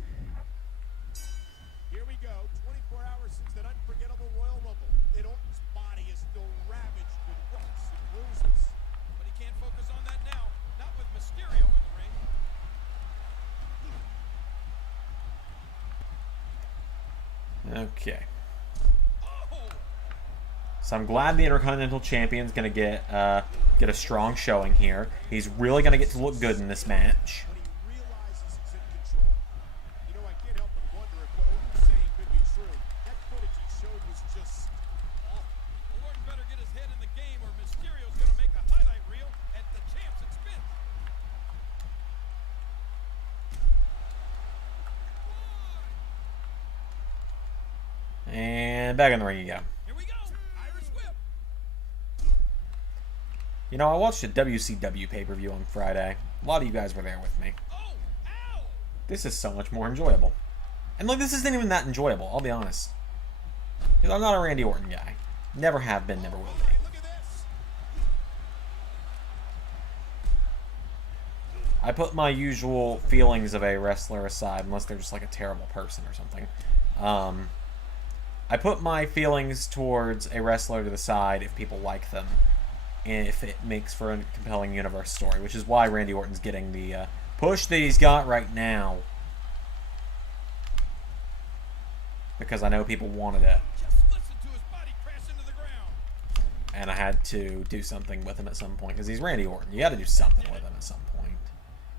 Here we go. 24 hours since that unforgettable Royal Rumble. And Orton's body is still ravaged with cuts and bruises. But he can't focus on that now. Not with Mysterio in the ring. Okay. Oh! So I'm glad the Intercontinental Champion's gonna get a strong showing here. He's really gonna get to look good in this match. When he realizes he's in control. You know, I can't help but wonder if what Orton's saying could be true. That footage he showed was just awful. Well, Orton better get his head in the game or Mysterio's gonna make a highlight reel at the champ's expense. And back in the ring you go. Here we go. Irish whip. You know, I watched a WCW pay-per-view on Friday. A lot of you guys were there with me. Oh! Ow! This is so much more enjoyable. And like, this isn't even that enjoyable, I'll be honest. Because I'm not a Randy Orton guy. Never have been, never will be. Hey, look at this. I put my usual feelings of a wrestler aside, unless they're just like a terrible person or something. I put my feelings towards a wrestler to the side if people like them, and if it makes for a compelling universe story, which is why Randy Orton's getting the push that he's got right now. Because I know people wanted it, Just listen to his body crash into the ground. and I had to do something with him at some point, because he's Randy Orton. You gotta do something with him at some point.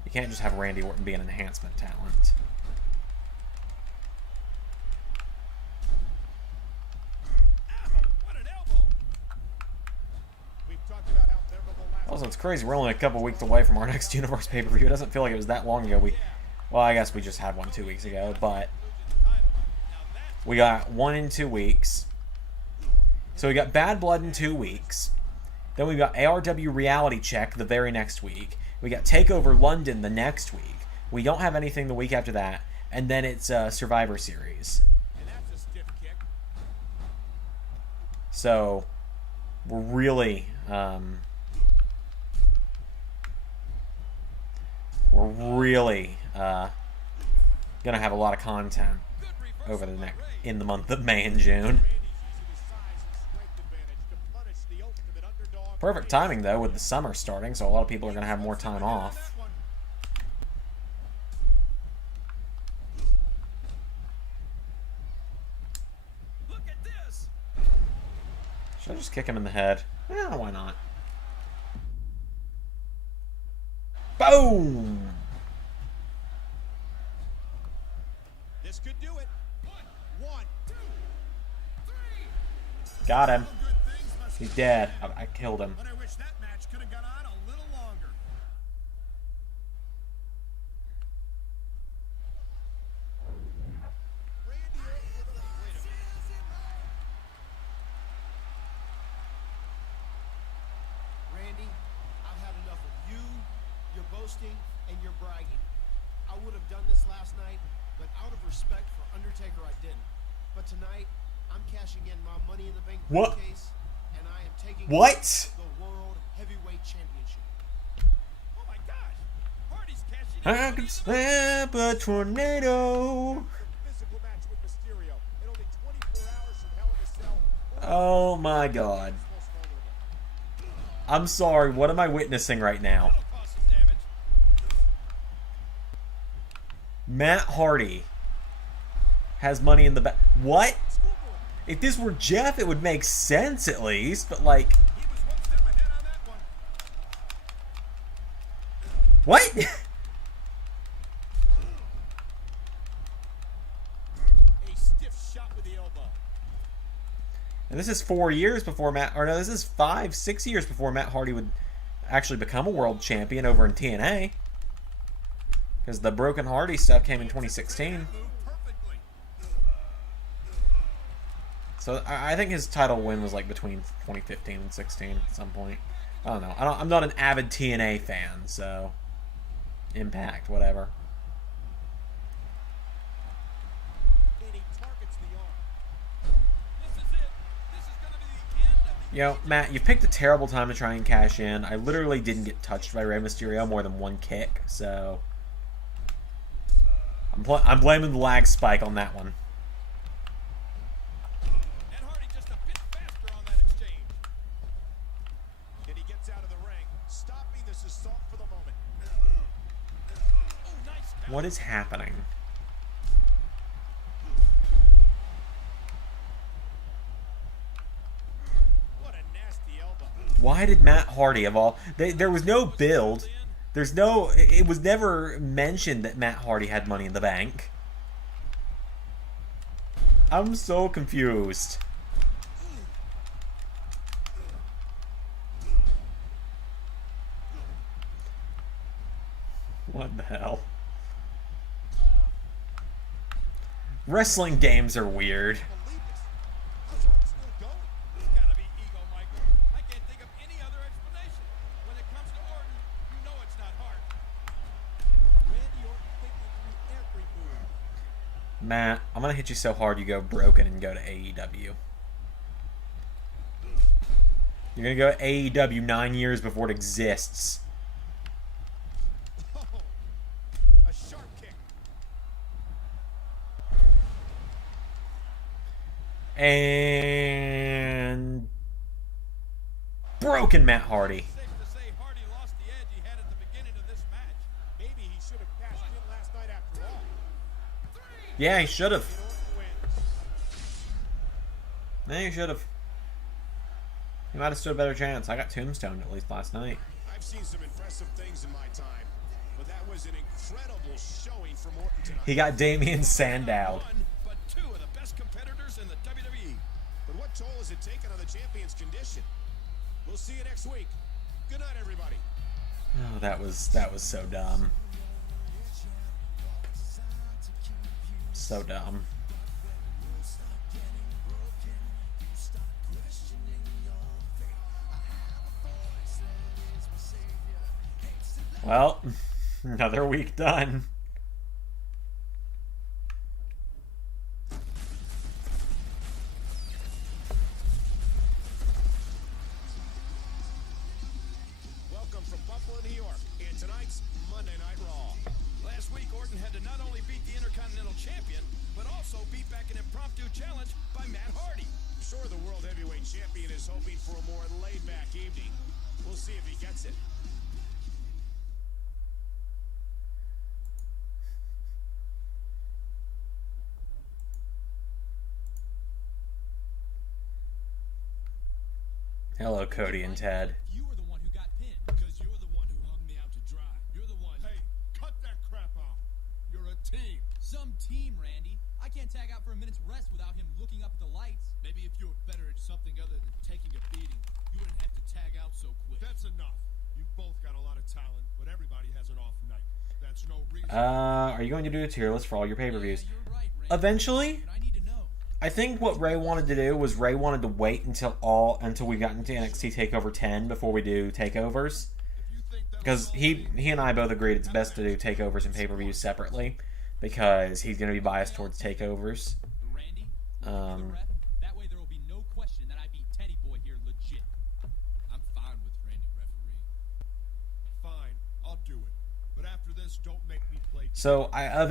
You can't just have Randy Orton be an enhancement talent. What an elbow! We've talked about how memorable last Also, it's crazy. We're only a couple weeks away from our next Universe pay-per-view. It doesn't feel like it was that long ago. Well, I guess we just had one 2 weeks ago, but we got one in 2 weeks. So we got Bad Blood in 2 weeks. Then we got ARW Reality Check the very next week. We got TakeOver London the next week. We don't have anything the week after that. And then it's Survivor Series. and that's a stiff kick. So we're really gonna have a lot of content over the next in the month of May and June. Randy's using his size and strength advantage to punish the ultimate underdog. Perfect timing though with the summer starting, so a lot of people are gonna have more time off. Look at this! Should I just kick him in the head? Yeah, why not? Boom! This could do it. One, two, three. Got him. Good things must He's dead. I killed him. But I wish that match could have gone on a little longer. Randy Orton with a wait a minute. Randy, I've had enough of you, your boasting, and your bragging. I would have done this last night, but out of respect for Undertaker, I didn't. But tonight, I'm cashing in my Money in the Bank What? briefcase, and I am taking What? the World Heavyweight Championship. Oh my gosh! Hardy's cashing in. I can snap a tornado. Physical match with Mysterio. And only 24 hours from Hell in a Cell. Oh my god. I'm sorry, what am I witnessing right now? Cause some damage. Matt Hardy has money in the bank. What? If this were Jeff, it would make sense at least, but like... He was one step ahead on that one. What? A stiff shot with the elbow. And this is 4 years before Matt... Or no, this is 5, 6 years before Matt Hardy would actually become a world champion over in TNA. Because the Broken Hardy stuff came in 2016. Perfectly. So I think his title win was like between 2015 and 16 at some point. I don't know. I'm not an avid TNA fan, so Impact, whatever. And he targets the arm. This is it. This is going to be the end of the You know, Matt, you picked a terrible time to try and cash in. I literally didn't get touched by Rey Mysterio more than one kick, so I'm blaming the lag spike on that one. And Hardy just a bit faster on that exchange. And he gets out of the ring, stopping this assault for the moment. Oh, nice. What is happening? What a nasty elbow. Why did Matt Hardy of all... There was no build. There's no... It was never mentioned that Matt Hardy had money in the bank. I'm so confused. What the hell? Wrestling games are weird. Believe this. How's Orton still going? It's got to be ego, Michael. I can't think of any other explanation. When it comes to Orton, you know it's not hard. Randy Orton thinking through every move. Matt, I'm gonna hit you so hard you go broken and go to AEW. You're gonna go to AEW 9 years before it exists. Oh, a sharp kick. And broken Matt Hardy. Safe to say Hardy lost the edge he had at the beginning of this match. Maybe he should have cashed in last night after all. Yeah, he should have. And Orton wins. Yeah, he should have. He might have stood a better chance. I got tombstoned at least last night. I've seen some impressive things in my time, but that was an incredible showing from Orton tonight. He got Damian Sandow. One, but two of the best competitors in the WWE. But what toll is it taking on the champion's condition? We'll see you next week. Good night, everybody. Oh, that was so dumb. So dumb. Well, another week done. Welcome from Buffalo, New York, and tonight's Monday Night Raw. Last week, Orton had to not only beat the Intercontinental Champion, but also beat back an impromptu challenge by Matt Hardy. I'm sure the World Heavyweight Champion is hoping for a more laid-back evening. We'll see if he gets it. Hello, Cody and Ted. You were the one who got pinned. Because you're the one who hung me out to dry. You're the one. Hey, cut that crap off. You're a team. Some team, Randy. I can't tag out for a minute's rest without him looking up at the lights. Maybe if you were better at something other than taking a beating, you wouldn't have to tag out so quick. That's enough. You've both got a lot of talent, but everybody has an off night. That's no reason. Are you going to do a tier list for all your pay-per-views? Yeah, you're right, Randy. Eventually, But I need to know. I think what Ray wanted to do was Ray wanted to wait until we got into NXT TakeOver 10 before we do takeovers. Because he and I both agreed it's best to do takeovers and pay-per-views separately, because he's going to be biased towards takeovers. Randy, look at the ref. That way there will be no question that I beat Teddy Boy here legit. I'm fine with Randy refereeing. Fine, I'll do it. But after this, don't make me play. So I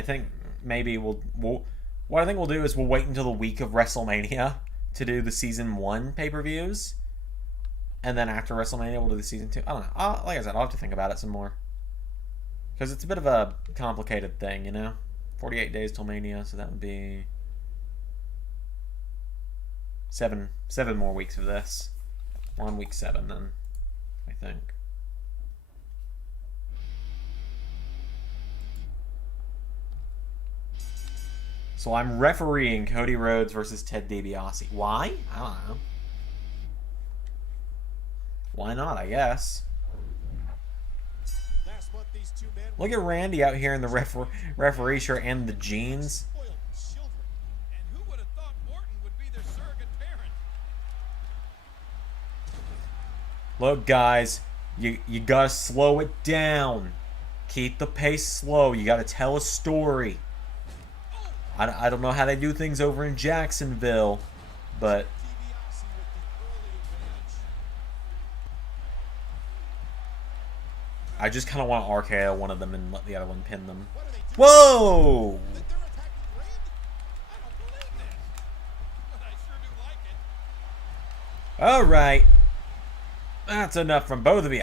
think maybe what I think we'll do is we'll wait until the week of WrestleMania to do the season 1 pay-per-views, and then after WrestleMania we'll do the season 2. I don't know. Like I said, I'll have to think about it some more, because it's a bit of a complicated thing, you know. 48 days till Mania, so that would be seven more weeks of this. We're on week 7 then, I think. So I'm refereeing Cody Rhodes versus Ted DiBiase. Why? I don't know. Why not, I guess. Last month, these two men Look at Randy out here in the referee shirt and the jeans. spoiled children. And who would have thought Orton would be their surrogate parent? Look, guys, you gotta slow it down. Keep the pace slow. You gotta tell a story. I don't know how they do things over in Jacksonville, but DiBiase with the early advantage. I just kind of want to RKO one of them and let the other one pin them. What are they doing? Whoa! That they're attacking Randy? I don't believe this. But I sure do like it. All right. That's enough from both of you.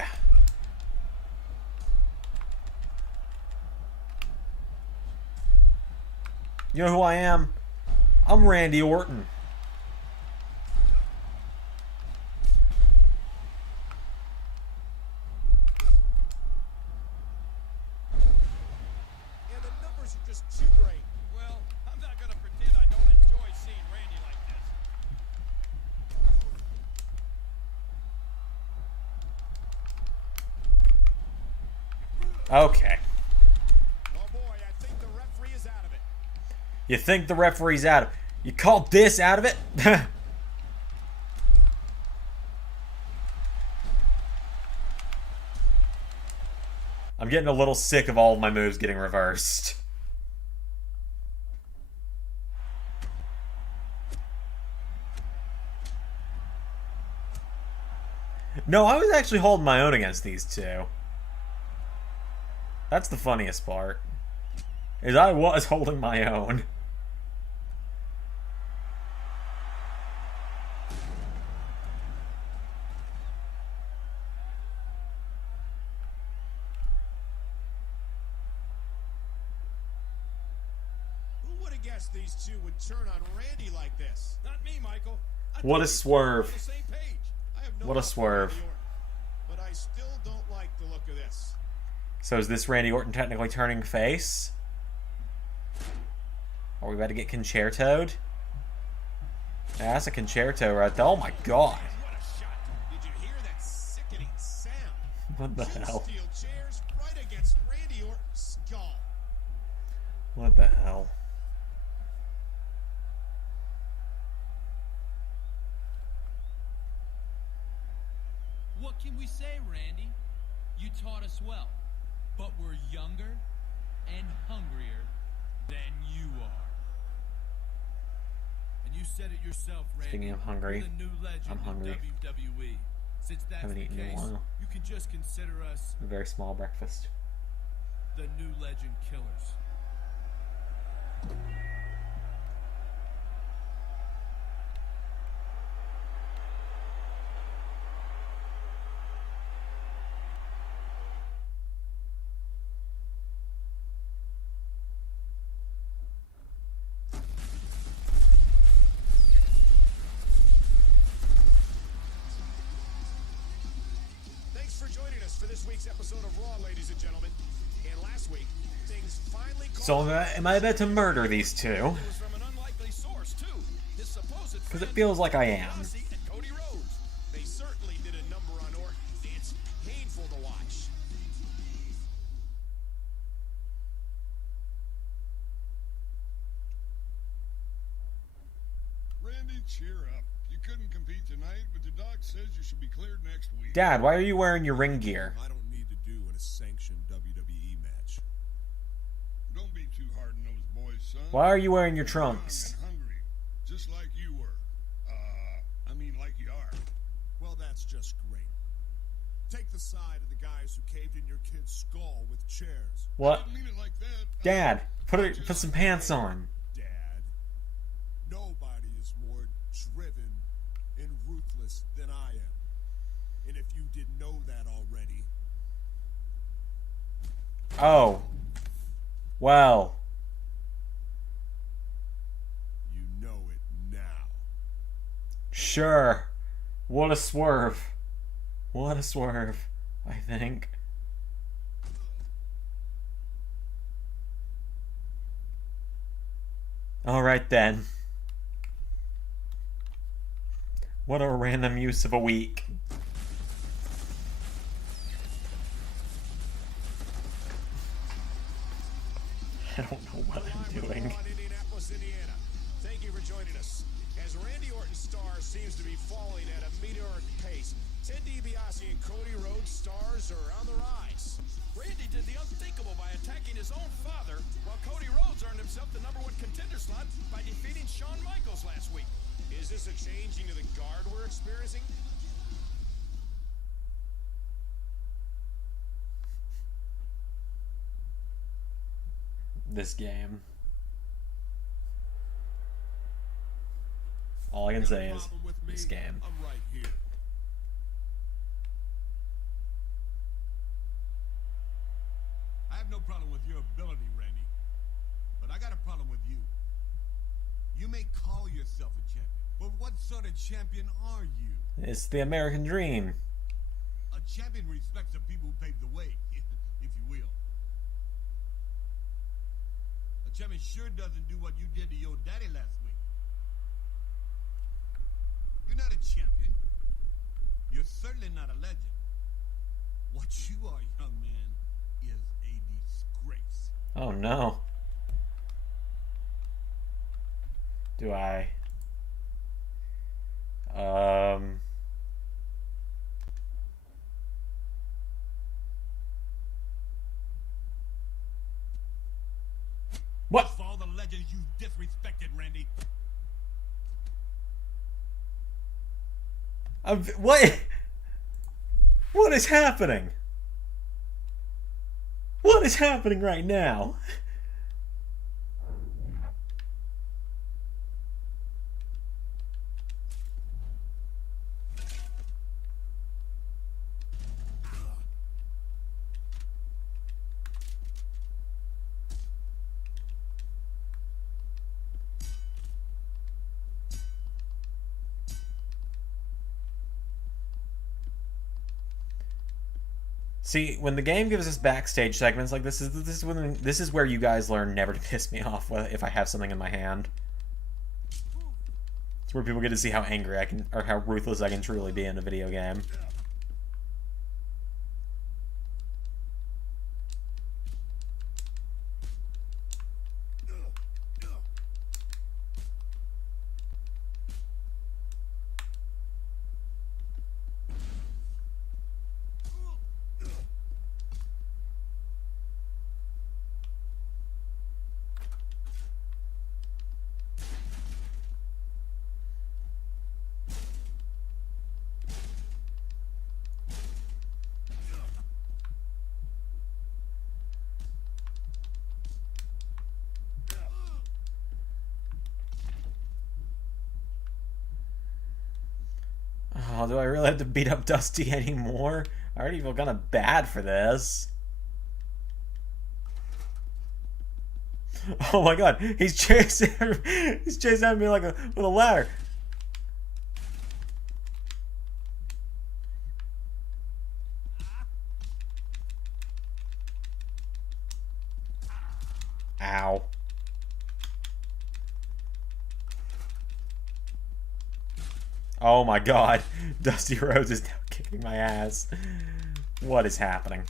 You know who I am? I'm Randy Orton. And the numbers are just too great. Well, I'm not going to pretend I don't enjoy seeing Randy like this. Okay. Oh boy, I think the referee is out of it. You think the referee's out of... You called this out of it? I'm getting a little sick of all of my moves getting reversed. No, I was actually holding my own against these two. That's the funniest part. Is I was holding my own. Who would have guessed these two would turn on Randy like this? Not me, Michael. I What a thought we were swerve. on the same page. I have no What a doubt for swerve. Randy Orton, but I still don't like the look of this. So is this Randy Orton technically turning face? Are we about to get concertoed? Yeah, that's a concerto right there. Oh my god. What a shot. Did you hear that sickening sound? What the Two hell? steel chairs right against Randy Orton's skull. What the hell? What can we say, Randy? You taught us well, but we're younger and hungrier than you are. And you said it yourself, Randy. Speaking of hungry, You're the new legend I'm hungry. in WWE. Since that's Haven't the eaten in a case, while. you can just consider us A very small breakfast. the new legend killers. Thanks for joining us for this week's episode of Raw, ladies and gentlemen. And last week, things finally So am I about to murder these two? It was from an unlikely source, too. His supposed Because it friend, feels like I am. DiBiase and Cody Rhodes. They certainly did a number on Orton. It's painful to watch. Randy, cheer up. You couldn't compete tonight, but the doc says you should be cleared next week. Dad, why are you wearing your ring gear? I don't need to do in a sanctioned WWE match. Don't be too hard on those boys, son. Why are you wearing your Young trunks? and hungry, just like you were. Like you are. Well, that's just great. Take the side of the guys who caved in your kid's skull with chairs. What? I didn't mean it like that. Dad, put some pants on. Dad, nobody is more driven ruthless than I am. And if you didn't know that already, Oh. Well. you know it now. Sure. What a swerve. What a swerve, I think. Alright then. What a random use of a week. I don't know what I'm doing. Indianapolis, Indiana. Thank you for joining us. As Randy Orton's star seems to be falling at a meteoric pace, Ted DiBiase and Cody Rhodes' stars are on the rise. Randy did the unthinkable by attacking his own father, while Cody Rhodes earned himself the #1 contender slot by defeating Shawn Michaels last week. Is this a changing of the guard we're experiencing? This game. All I can say is Problem with me? this game. I'm right here. I have no problem with your ability, Randy. But I got a problem with you. You may call yourself a champion, but what sort of champion are you? It's the American dream. A champion respects the people who paved the way, if you will. A champion sure doesn't do what you did to your daddy last week. You're not a champion. You're certainly not a legend. What you are, young man, is a disgrace. Oh no. Do I? What? For all the legends you disrespected, Randy. What? What is happening? What is happening right now? See, when the game gives us backstage segments like this is where you guys learn never to piss me off if I have something in my hand. It's where people get to see how angry I can, or how ruthless I can truly be in a video game. Oh, do I really have to beat up Dusty anymore? I already feel kind of bad for this. Oh my god, he's chasing me like with a ladder. Ow. Oh my god, Dusty Rhodes is now kicking my ass. What is happening?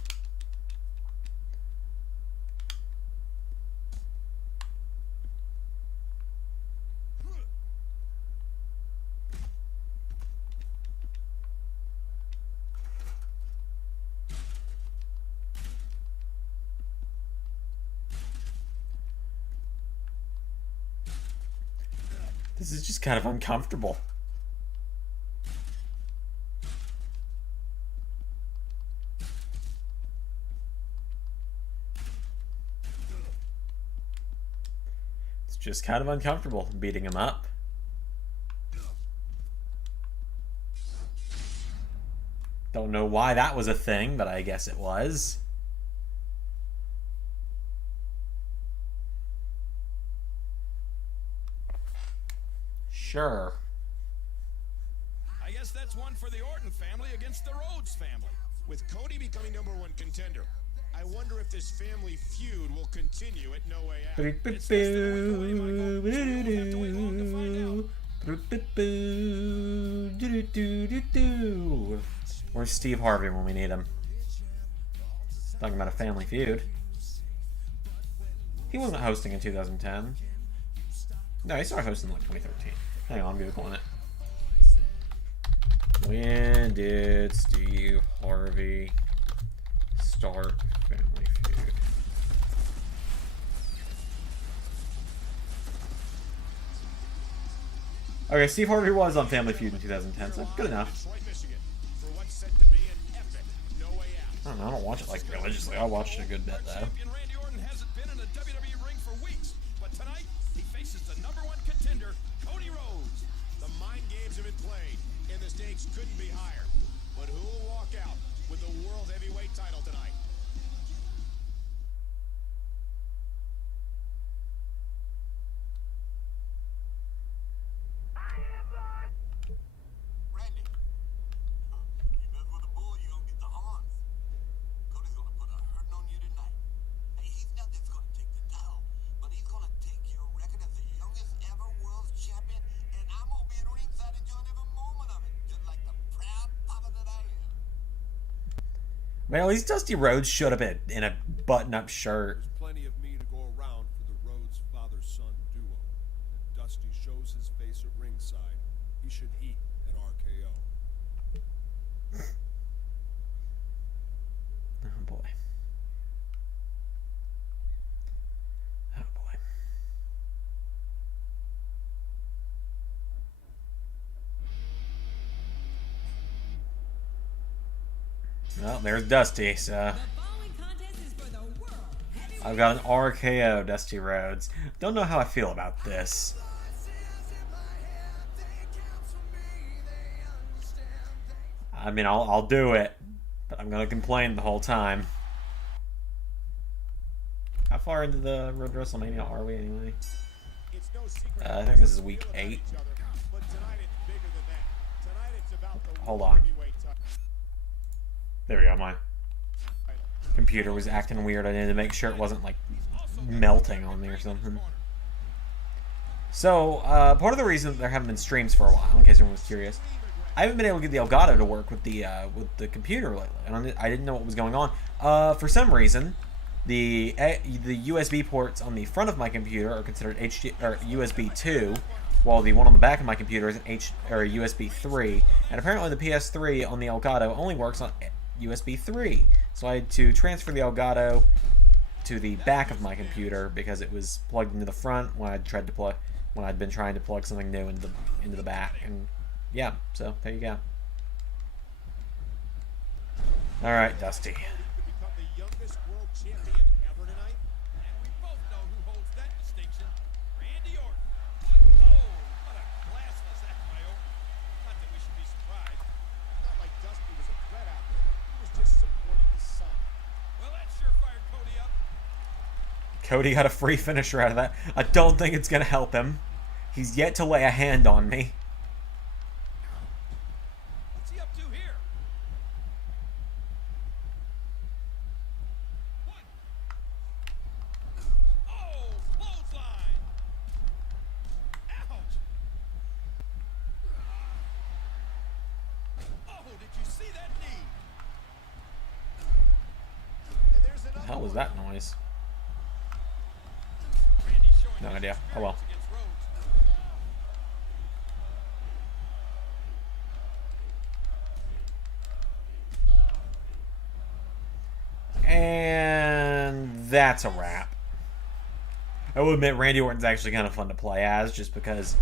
This is just kind of uncomfortable. It's just kind of uncomfortable beating him up. Don't know why that was a thing, but I guess it was. Sure. I guess that's one for the Orton family against the Rhodes family. With Cody becoming #1 contender, I wonder if this family feud will continue at No Way Out. It's less than a week away, Michael, so you won't have to wait long to find out. Where's Steve Harvey when we need him? Talking about a family feud. He wasn't hosting in 2010. No, he started hosting in like 2013. Hang on, I'm Googling it. When did Steve Harvey start Family Feud? Okay, Steve Harvey was on Family Feud in 2010, so good enough. I don't know, I don't watch it like religiously. I watched it a good bit though. Champion Randy Orton hasn't been in a WWE ring for weeks, but tonight he faces the #1 contender, Cody Rhodes. The mind games have been played, and the stakes couldn't be higher. But who will walk out with the World Heavyweight title tonight? Randy, you mess with a bull, you gonna get the horns. Cody's gonna put a hurting on you tonight. Hey, he's not just gonna take the title, but he's gonna take your record as the youngest ever world champion, and I'm gonna be at ringside enjoying every moment of it, just like the proud papa that I am. Well, at least Dusty Rhodes showed up in a button-up shirt. There's plenty of me to go around for the Rhodes father-son duo. If Dusty shows his face at ringside, he should eat an RKO. Oh boy. Oh boy. Well, there's Dusty, so The following contest is for the World Heavyweight I've got an RKO, Dusty Rhodes. Don't know how I feel about this. I mean, I'll do it, but I'm gonna complain the whole time. How far into the Road to WrestleMania are we anyway? It's no secret I think this is week 8. but tonight it's bigger than that. Tonight it's about the Hold World on. Heavyweight title. There we go. My computer was acting weird. I needed to make sure it wasn't like melting on me or something. So, part of the reason that there haven't been streams for a while, in case anyone was curious, I haven't been able to get the Elgato to work with the computer lately, and I didn't know what was going on. For some reason, the USB ports on the front of my computer are considered USB 2, while the one on the back of my computer is an USB 3. And apparently, the PS3 on the Elgato only works on USB 3. So I had to transfer the Elgato to the back of my computer because it was plugged into the front when I'd been trying to plug something new into the back. And yeah, so there you go. All right, Dusty. Could become the youngest world champion ever tonight. And we both know who holds that distinction, Randy Orton. Oh, what a classless act by Orton. Not that we should be surprised. Not like Dusty was a threat out there. He was just supporting his son. Well, that sure fired Cody up. Cody got a free finisher out of that. I don't think it's going to help him. He's yet to lay a hand on me. What's he up to here? One. Oh, clothesline. Ouch. Oh, did you see that knee? And there's What the another hell was that noise? Randy showing No his idea. Oh well. experience against Rhodes. And that's a wrap. I will admit Randy Orton's actually kind of fun to play as, just because,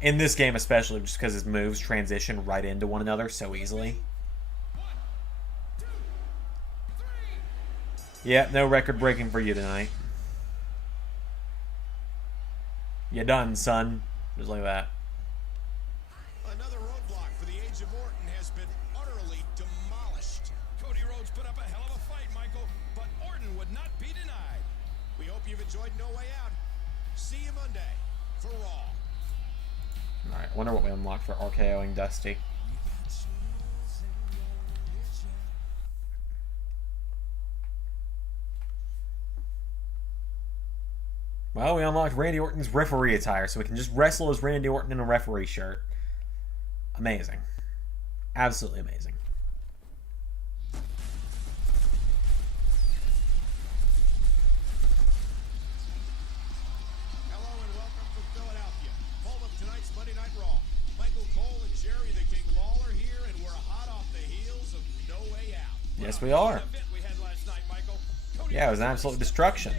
in this game especially, just because his moves transition right into one another so easily. Yeah, no record breaking for you tonight. You done, son. Just like that. Another roadblock for the age of Orton has been utterly demolished. Wonder what we unlocked for RKOing Dusty. Well, we unlocked Randy Orton's referee attire, so we can just wrestle as Randy Orton in a referee shirt. Amazing. Absolutely amazing. Hello and welcome from Philadelphia, home of tonight's Monday Night Raw. Michael Cole and Jerry the King Lawler here, and we're hot off the heels of No Way Out. Yes, we are. We had last night, Michael. Cody Yeah, it was an absolute destruction.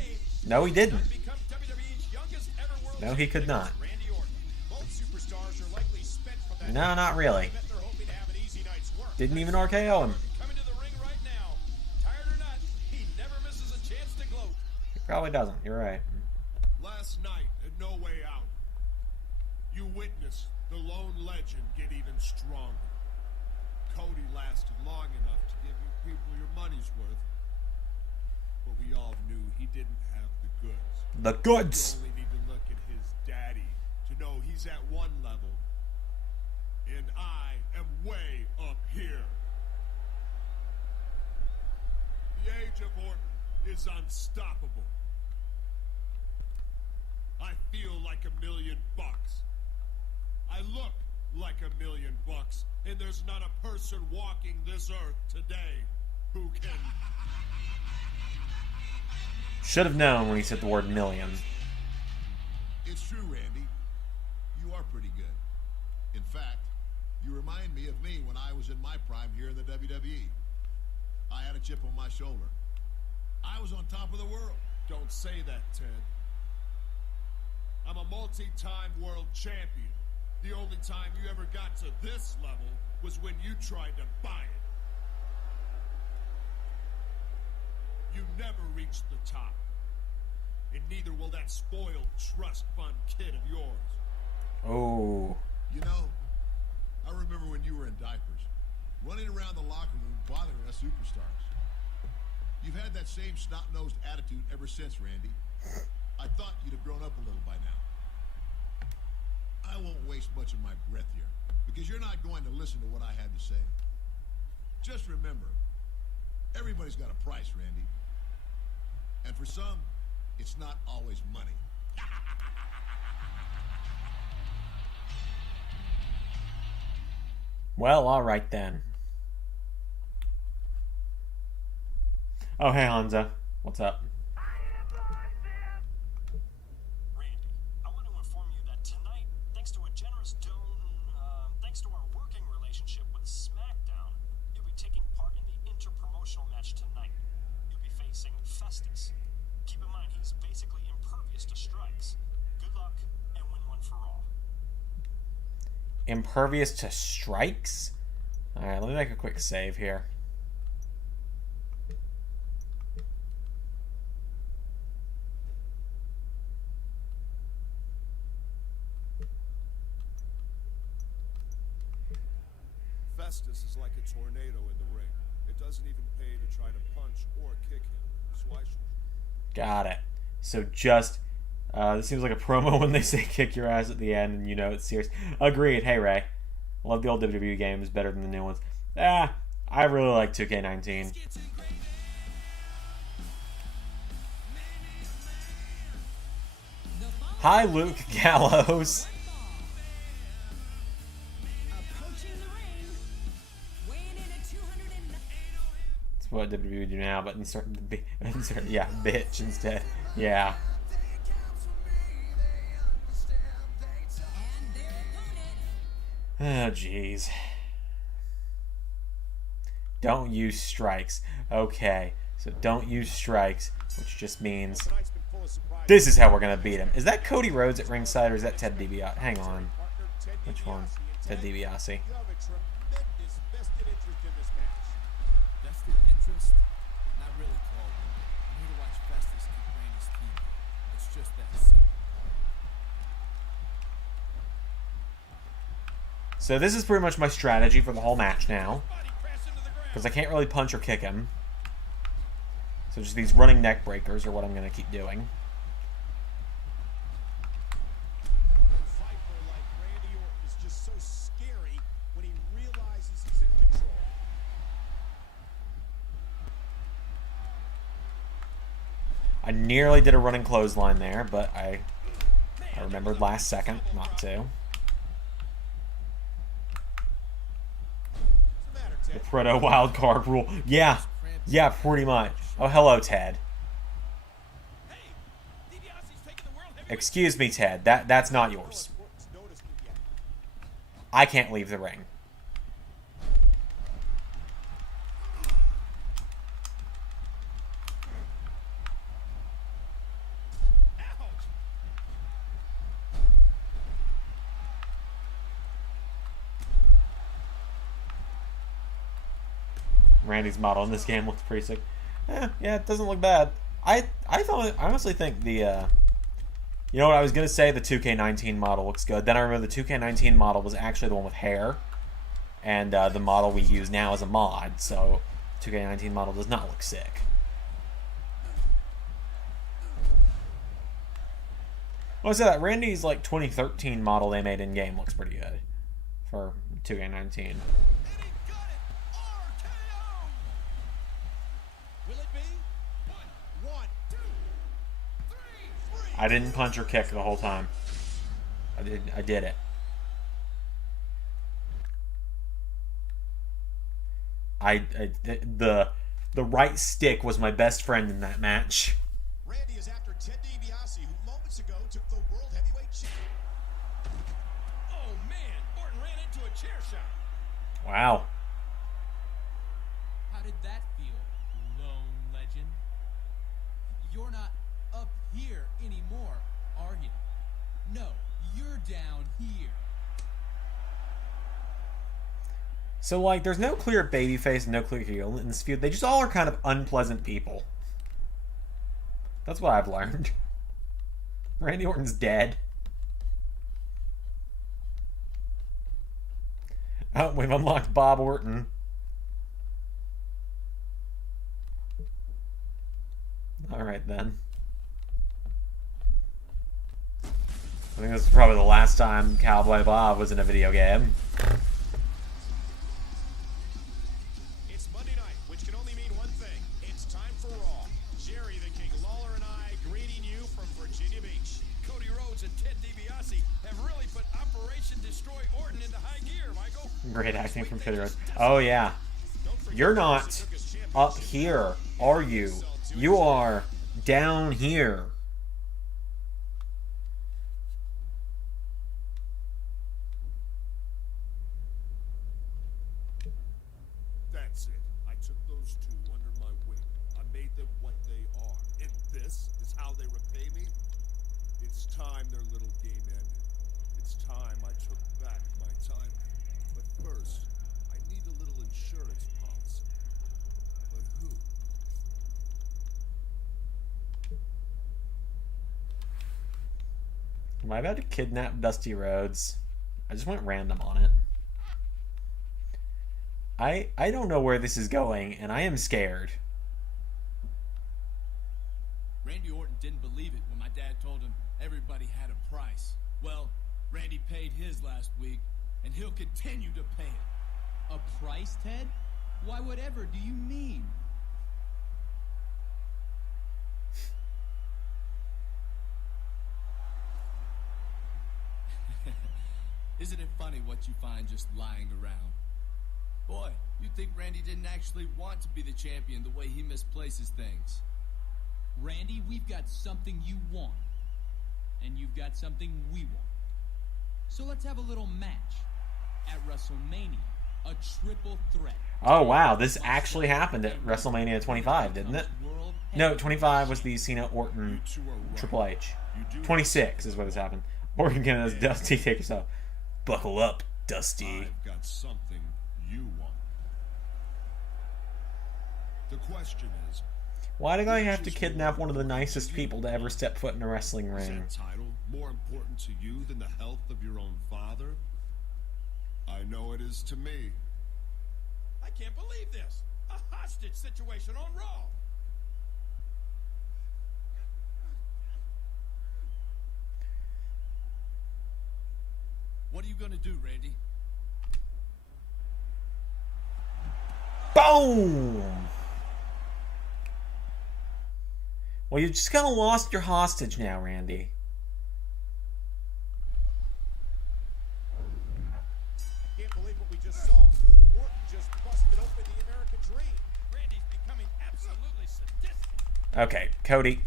No, he didn't. become WWE's youngest ever world No, he could not. Randy Orton. Both superstars are likely spent from that. No, not really. bet they're hoping to have an easy night's work. Didn't even RKO him. coming to the ring right now. Tired or not, he never misses a chance to gloat. He probably doesn't. You're right. Last night at No Way Out, you witnessed the lone legend get even stronger. Cody lasted long enough to give you people your money's worth, but we all knew he didn't have the goods. The goods. You only need to look at his daddy to know he's at one level, and I am way up here. The age of Orton is unstoppable. I feel like $1 million. I look like $1 million, and there's not a person walking this earth today who can. Should have known when he said the word million. It's true, Randy. You are pretty good. In fact, you remind me of me when I was in my prime here in the WWE. I had a chip on my shoulder. I was on top of the world. Don't say that, Ted. I'm a multi-time world champion. The only time you ever got to this level was when you tried to buy it. You never reached the top. And neither will that spoiled trust fund kid of yours. Oh. You know, I remember when you were in diapers, running around the locker room bothering us superstars. You've had that same snot-nosed attitude ever since, Randy. I thought you'd have grown up a little by now. I won't waste much of my breath here, because you're not going to listen to what I had to say. Just remember, everybody's got a price, Randy. And for some, it's not always money. Well, alright then. Oh, hey, Hansa. What's up? Randy, I want to inform you that tonight, thanks to a generous thanks to our working relationship with Smackdown, you'll be taking part in the interpromotional match tonight. You'll be facing Festus. Keep in mind, he's basically impervious to strikes. Good luck, and win one for all. Impervious to strikes? Alright, let me make a quick save here. Festus is like a tornado in the ring. It doesn't even pay to try to punch or kick him. So I should. Got it. So just, this seems like a promo when they say kick your ass at the end and you know it's serious. Agreed. Hey, Ray. Love the old WWE games better than the new ones. I really like 2K19. Hi, Luke Gallows. Approaching the ring, weighing in at 209. That's what WWE do now, but insert yeah, bitch instead. Yeah. Oh, jeez. Don't use strikes. Okay, so don't use strikes, which just means Tonight's been full of surprises. this is how we're gonna beat him. Is that Cody Rhodes at ringside, or is that Ted DiBiase? Hang on. Partner Ted Which one? DiBiase. Ted DiBiase. You have a tremendous vested interest in this match. Vested interest? Not really, Cole. I'm here to watch Festus keep Randy's feet. It's just that simple. So this is pretty much my strategy for the whole match now, because I can't really punch or kick him. So just these running neck breakers are what I'm going to keep doing. Fighter like Randy Orton is just I nearly did a running clothesline there, but I remembered last second not to. The proto wildcard rule. Yeah. Yeah, pretty much. Oh, hello, Ted. Excuse me, Ted. That's not yours. I can't leave the ring. Randy's model in this game looks pretty sick. Yeah, it doesn't look bad. I honestly think the you know what I was gonna say, the 2K19 model looks good. Then I remember the 2K19 model was actually the one with hair, and the model we use now is a mod. So 2K19 model does not look sick. What was that? Randy's like 2013 model they made in game looks pretty good for 2K19. I didn't punch or kick the whole time. I did it. The right stick was my best friend in that match. Randy is after Ted DiBiase, who moments ago took the World Heavyweight Championship. Oh man, Orton ran into a chair shot. Wow. How did that feel, lone legend? You're not up here anymore, are you? No, you're down here. So, like, there's no clear babyface and no clear heel in this feud. They just all are kind of unpleasant people. That's what I've learned. Randy Orton's dead. Oh, we've unlocked Bob Orton. Alright, then. I think this is probably the last time Cowboy Bob was in a video game. It's Monday night, which can only mean one thing. It's time for Raw. Jerry the King Lawler and I greeting you from Virginia Beach. Cody Rhodes and Ted DiBiase have really put Operation Destroy Orton into high gear, Michael. Great acting from Cody Rhodes. Oh, yeah. You're not up here, are you? You are down here. That's it. I took those two under my wing. I made them what they are. And this is how they repay me? It's time their little game ended. It's time I took back my time. But first, I need a little insurance policy. But who? Am I about to kidnap Dusty Rhodes? I just went random on it. I don't know where this is going, and I am scared. Randy Orton didn't believe it when my dad told him everybody had a price. Well, Randy paid his last week, and he'll continue to pay it. A price, Ted? Why, whatever do you mean? Isn't it funny what you find just lying around? Boy, you'd think Randy didn't actually want to be the champion the way he misplaces things. Randy, we've got something you want. And you've got something we want. So let's have a little match at WrestleMania. A triple threat. Oh, wow. This actually happened at WrestleMania 25, didn't it? No, 25 was the Cena Orton Triple H. 26 is where this happened. Orton as Dusty take yourself. Buckle up, Dusty. I've got something you want. The question is, Why do I have to kidnap one of the nicest people to ever step foot in a wrestling is ring? that title more important to you than the health of your own father? I know it is to me. I can't believe this. A hostage situation on Raw. What are you gonna do, Randy? Boom! Well, you just kind of lost your hostage now, Randy. I can't believe what we just saw. Orton just busted open the American dream. Randy's becoming absolutely sadistic. Okay, Cody.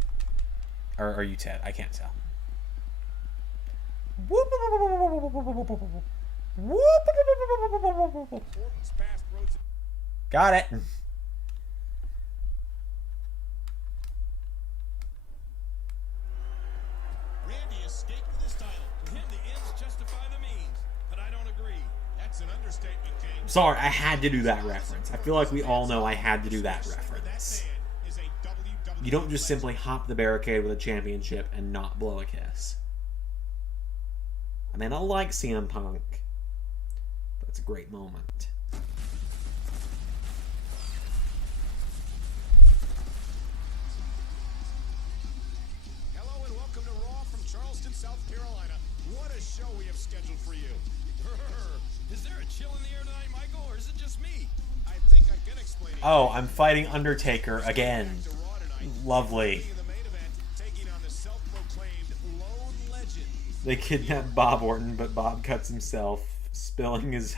Or are you Ted? I can't tell. Orton's past roads. Got it. Randy escaped with his title. To him, the ends justify the means. But I don't agree. That's an understatement, King. Sorry, I had to do that reference. I feel like we all know I had to do that reference. You don't just simply hop the barricade with a championship and not blow a kiss. I mean, I like CM Punk, but it's a great moment. Hello and welcome to Raw from Charleston, South Carolina. What a show we have scheduled for you. Is there a chill in the air tonight, Michael, or is it just me? I think I can explain it. Oh, I'm fighting Undertaker again. To Raw tonight. Lovely. In the main event, taking on the self-proclaimed lone legend. They kidnap Bob Orton, but Bob cuts himself, spilling his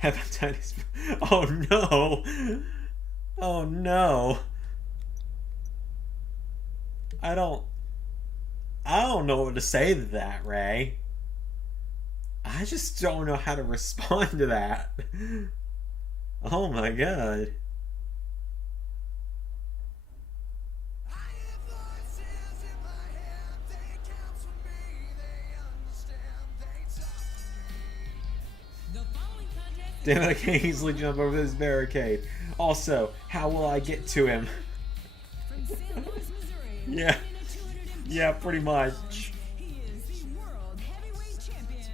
hepatitis. Oh no! Oh no! I don't know what to say to that, Ray. I just don't know how to respond to that. Oh my god. Damn it, I can't easily jump over this barricade. Also, how will I get to him? From St. Louis, Missouri, Yeah. weighing in at 210 Yeah, pretty much. He is the World Heavyweight Champion,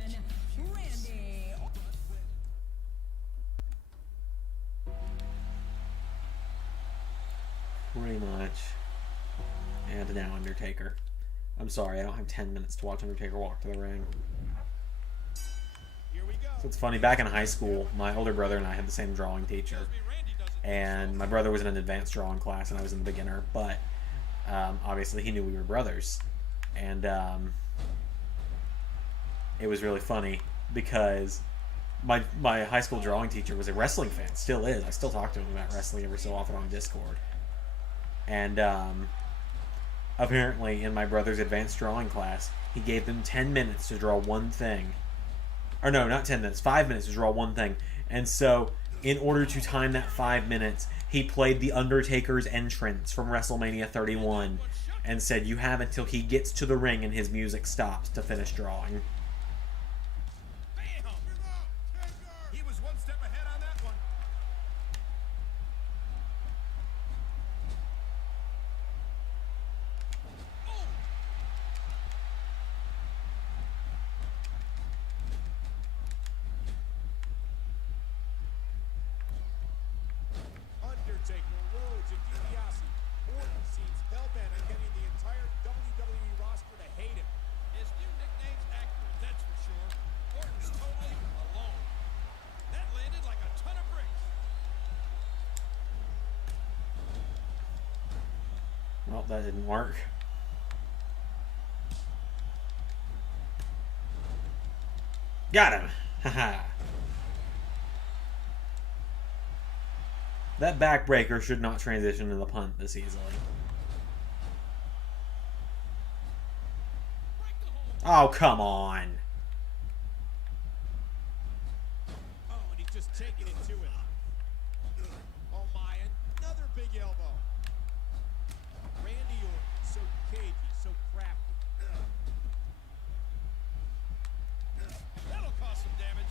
Randy. Pretty much. And now Undertaker. I'm sorry, I don't have 10 minutes to watch Undertaker walk to the ring. Here we go. So it's funny, back in high school, my older brother and I had the same drawing teacher. And my brother was in an advanced drawing class and I was in the beginner, but obviously he knew we were brothers. And it was really funny because my high school drawing teacher was a wrestling fan, still is. I still talk to him about wrestling every so often on Discord. And apparently in my brother's advanced drawing class, he gave them 10 minutes to draw one thing. Or no, not 10 minutes, 5 minutes to draw one thing. And so, in order to time that 5 minutes, he played The Undertaker's entrance from WrestleMania 31 and said, you have until he gets to the ring and his music stops to finish drawing. Bam! He was one step ahead on that one. Undertaker, Rhodes, and DiBiase. Orton seems hell-bent on getting the entire WWE roster to hate him. His new nickname's accurate, that's for sure. Orton's totally alone. That landed like a ton of bricks. Well, that didn't work. Got him! Haha. That backbreaker should not transition to the punt this easily. Oh, come on. Oh, and he's just taking it to him. Oh my, another big elbow. Randy Orton, so cagey, so crafty. That'll cause some damage.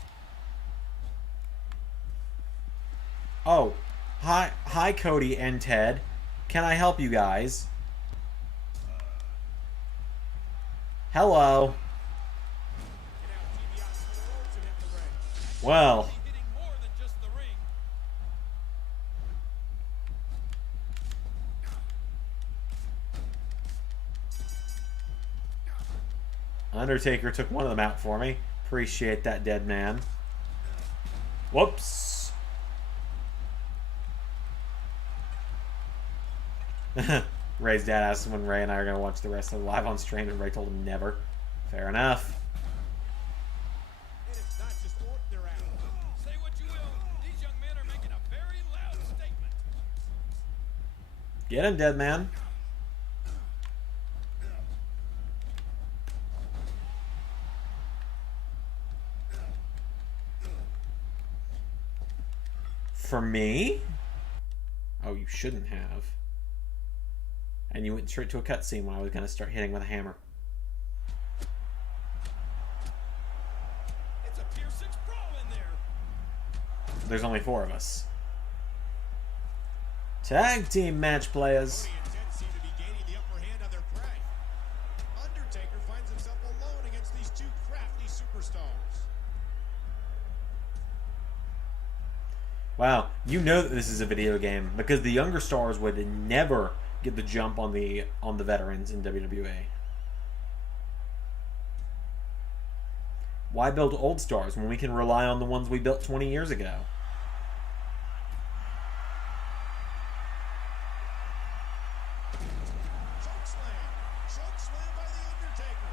Oh, hi Cody and Ted. Can I help you guys? Hello. And now DiBiase and Rhodes have hit the ring. Well, Hitting more than just the ring. Undertaker took one of them out for me. Appreciate that, dead man. Whoops. Ray's dad asked when Ray and I are going to watch the rest of the live on stream, and Ray told him never. Fair enough. And it's not just Orton they're after. Say what you will, these young men are making a very loud statement. Get him, dead man. For me? Oh, you shouldn't have. And you went straight to a cutscene when I was going to start hitting with a hammer. It's a Pier 6 brawl in there. There's only 4 of us. Tag team match players. Cody and Ted seem to be gaining the upper hand on their prey. Undertaker finds himself alone against these two crafty superstars. Wow, you know that this is a video game because the younger stars would never get the jump on the veterans in WWE. Why build old stars when we can rely on the ones we built 20 years ago? Chokeslam by the Undertaker.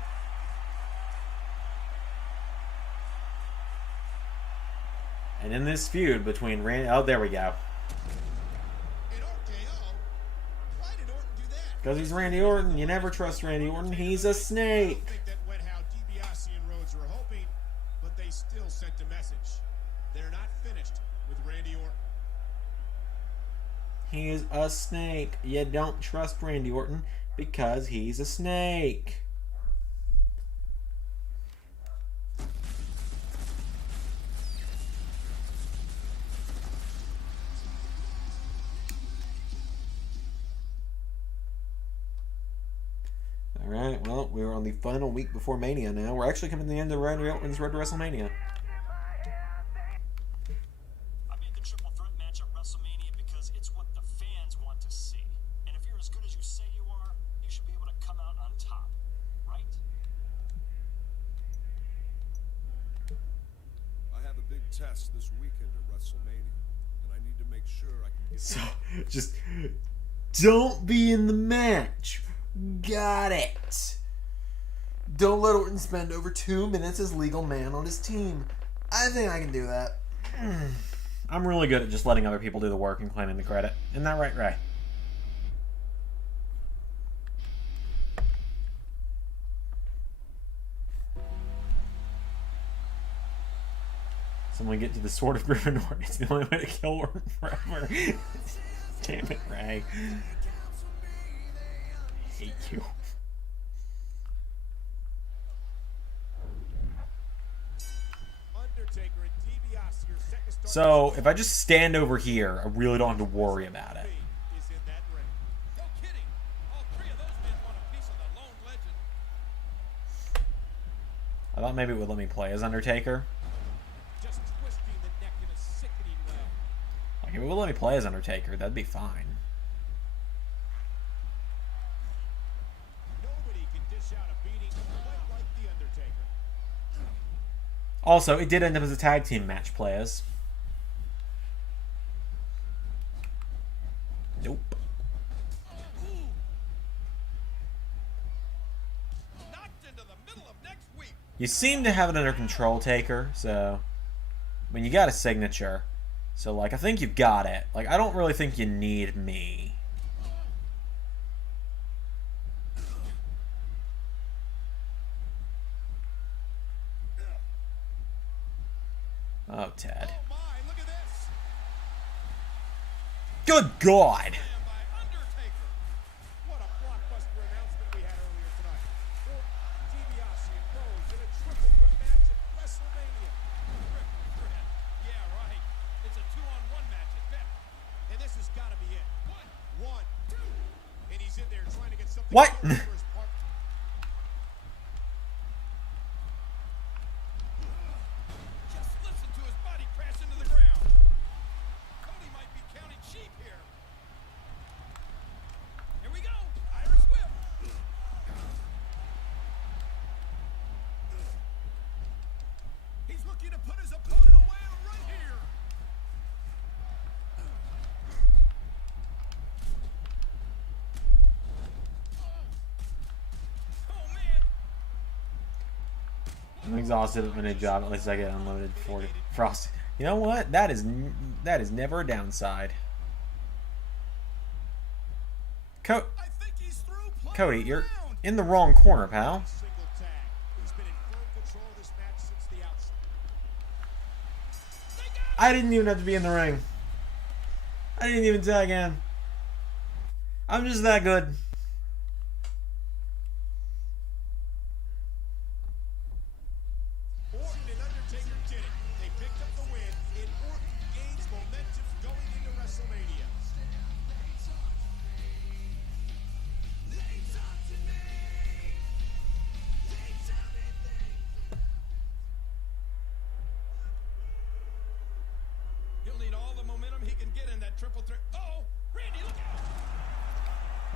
And in this feud between Randy... Oh, there we go. An RKO? Why did Orton do that? Because he's Randy Orton. You never trust Randy Orton. He's a I snake. don't think that went how DiBiase and Rhodes were hoping, but they still sent a message. They're not finished with Randy Orton. He's a snake. You don't trust Randy Orton because he's a snake. Alright, well, we're on the final week before Mania now. We're actually coming to the end of Randy Orton's road to WrestleMania. I made the triple threat match at WrestleMania because it's what the fans want to see. And if you're as good as you say you are, you should be able to come out on top, right? I have a big test this weekend at WrestleMania, and I need to make sure I can get. So, just don't be in the match. Got it. Don't let Orton spend over 2 minutes as legal man on his team. I think I can do that. I'm really good at just letting other people do the work and claiming the credit. Isn't that right, Ray? Someone get to the Sword of Gryffindor. It's the only way to kill Orton forever. Damn it, Ray. I hate you. Undertaker and DiBiase are set to start. So, if I just stand over here, I really don't have to worry about it. Is in that ring. No kidding. All 3 of those men want a piece of the lone legend. I thought maybe it would let me play as Undertaker. Just twisting the neck in a sickening way. Like, if it would let me play as Undertaker, that'd be fine. Nobody can dish out a beating quite like the Undertaker. Also, it did end up as a tag team match, players. Nope. Knocked into the middle of next week. You seem to have it under control, Taker, so... I mean, you got a signature. So, like, I think you've got it. Like, I don't really think you need me. Oh, Ted. Oh my, look at this. Good God! And by Undertaker. What a blockbuster announcement we had earlier tonight. Orton, DiBiase, and Rhodes in a triple threat match at WrestleMania. Triple threat. Yeah, right. It's a 2-on-1 match at best. And this has got to be it. One, two. And he's in there trying to get something What? going for his partner. Just listen to his body crash into the ground. Cody might be counting sheep here. Here we go. Irish whip. He's looking to put his opponent away right here. I'm exhausted of my job. At least I get unlimited 40 frost. You know what? That is never a downside. Cody, you're in the wrong corner, pal. I didn't even have to be in the ring. I didn't even tag in. I'm just that good. Orton and Undertaker did it. They picked up the win, and Orton gains momentum going into WrestleMania. He'll need all the momentum he can get in that triple threat. Oh, Randy, look out!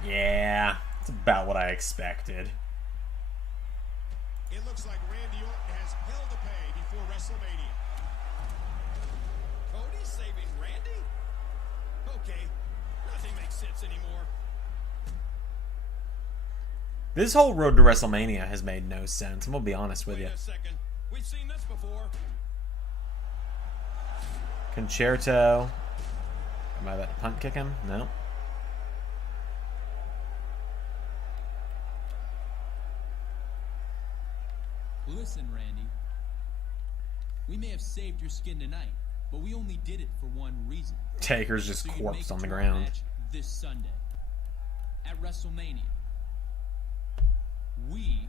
Yeah, it's about what I expected. It looks like Randy Orton has hell to pay before WrestleMania. Cody saving Randy? Okay, nothing makes sense anymore. This whole road to WrestleMania has made no sense. I'm gonna be honest with you. Wait a second. We've seen this before. Concerto. Am I about to punt kick him? No. Listen, Randy. We may have saved your skin tonight, but we only did it for one reason. Taker's just So you'd corpse make on the it to our ground. match this Sunday at WrestleMania. We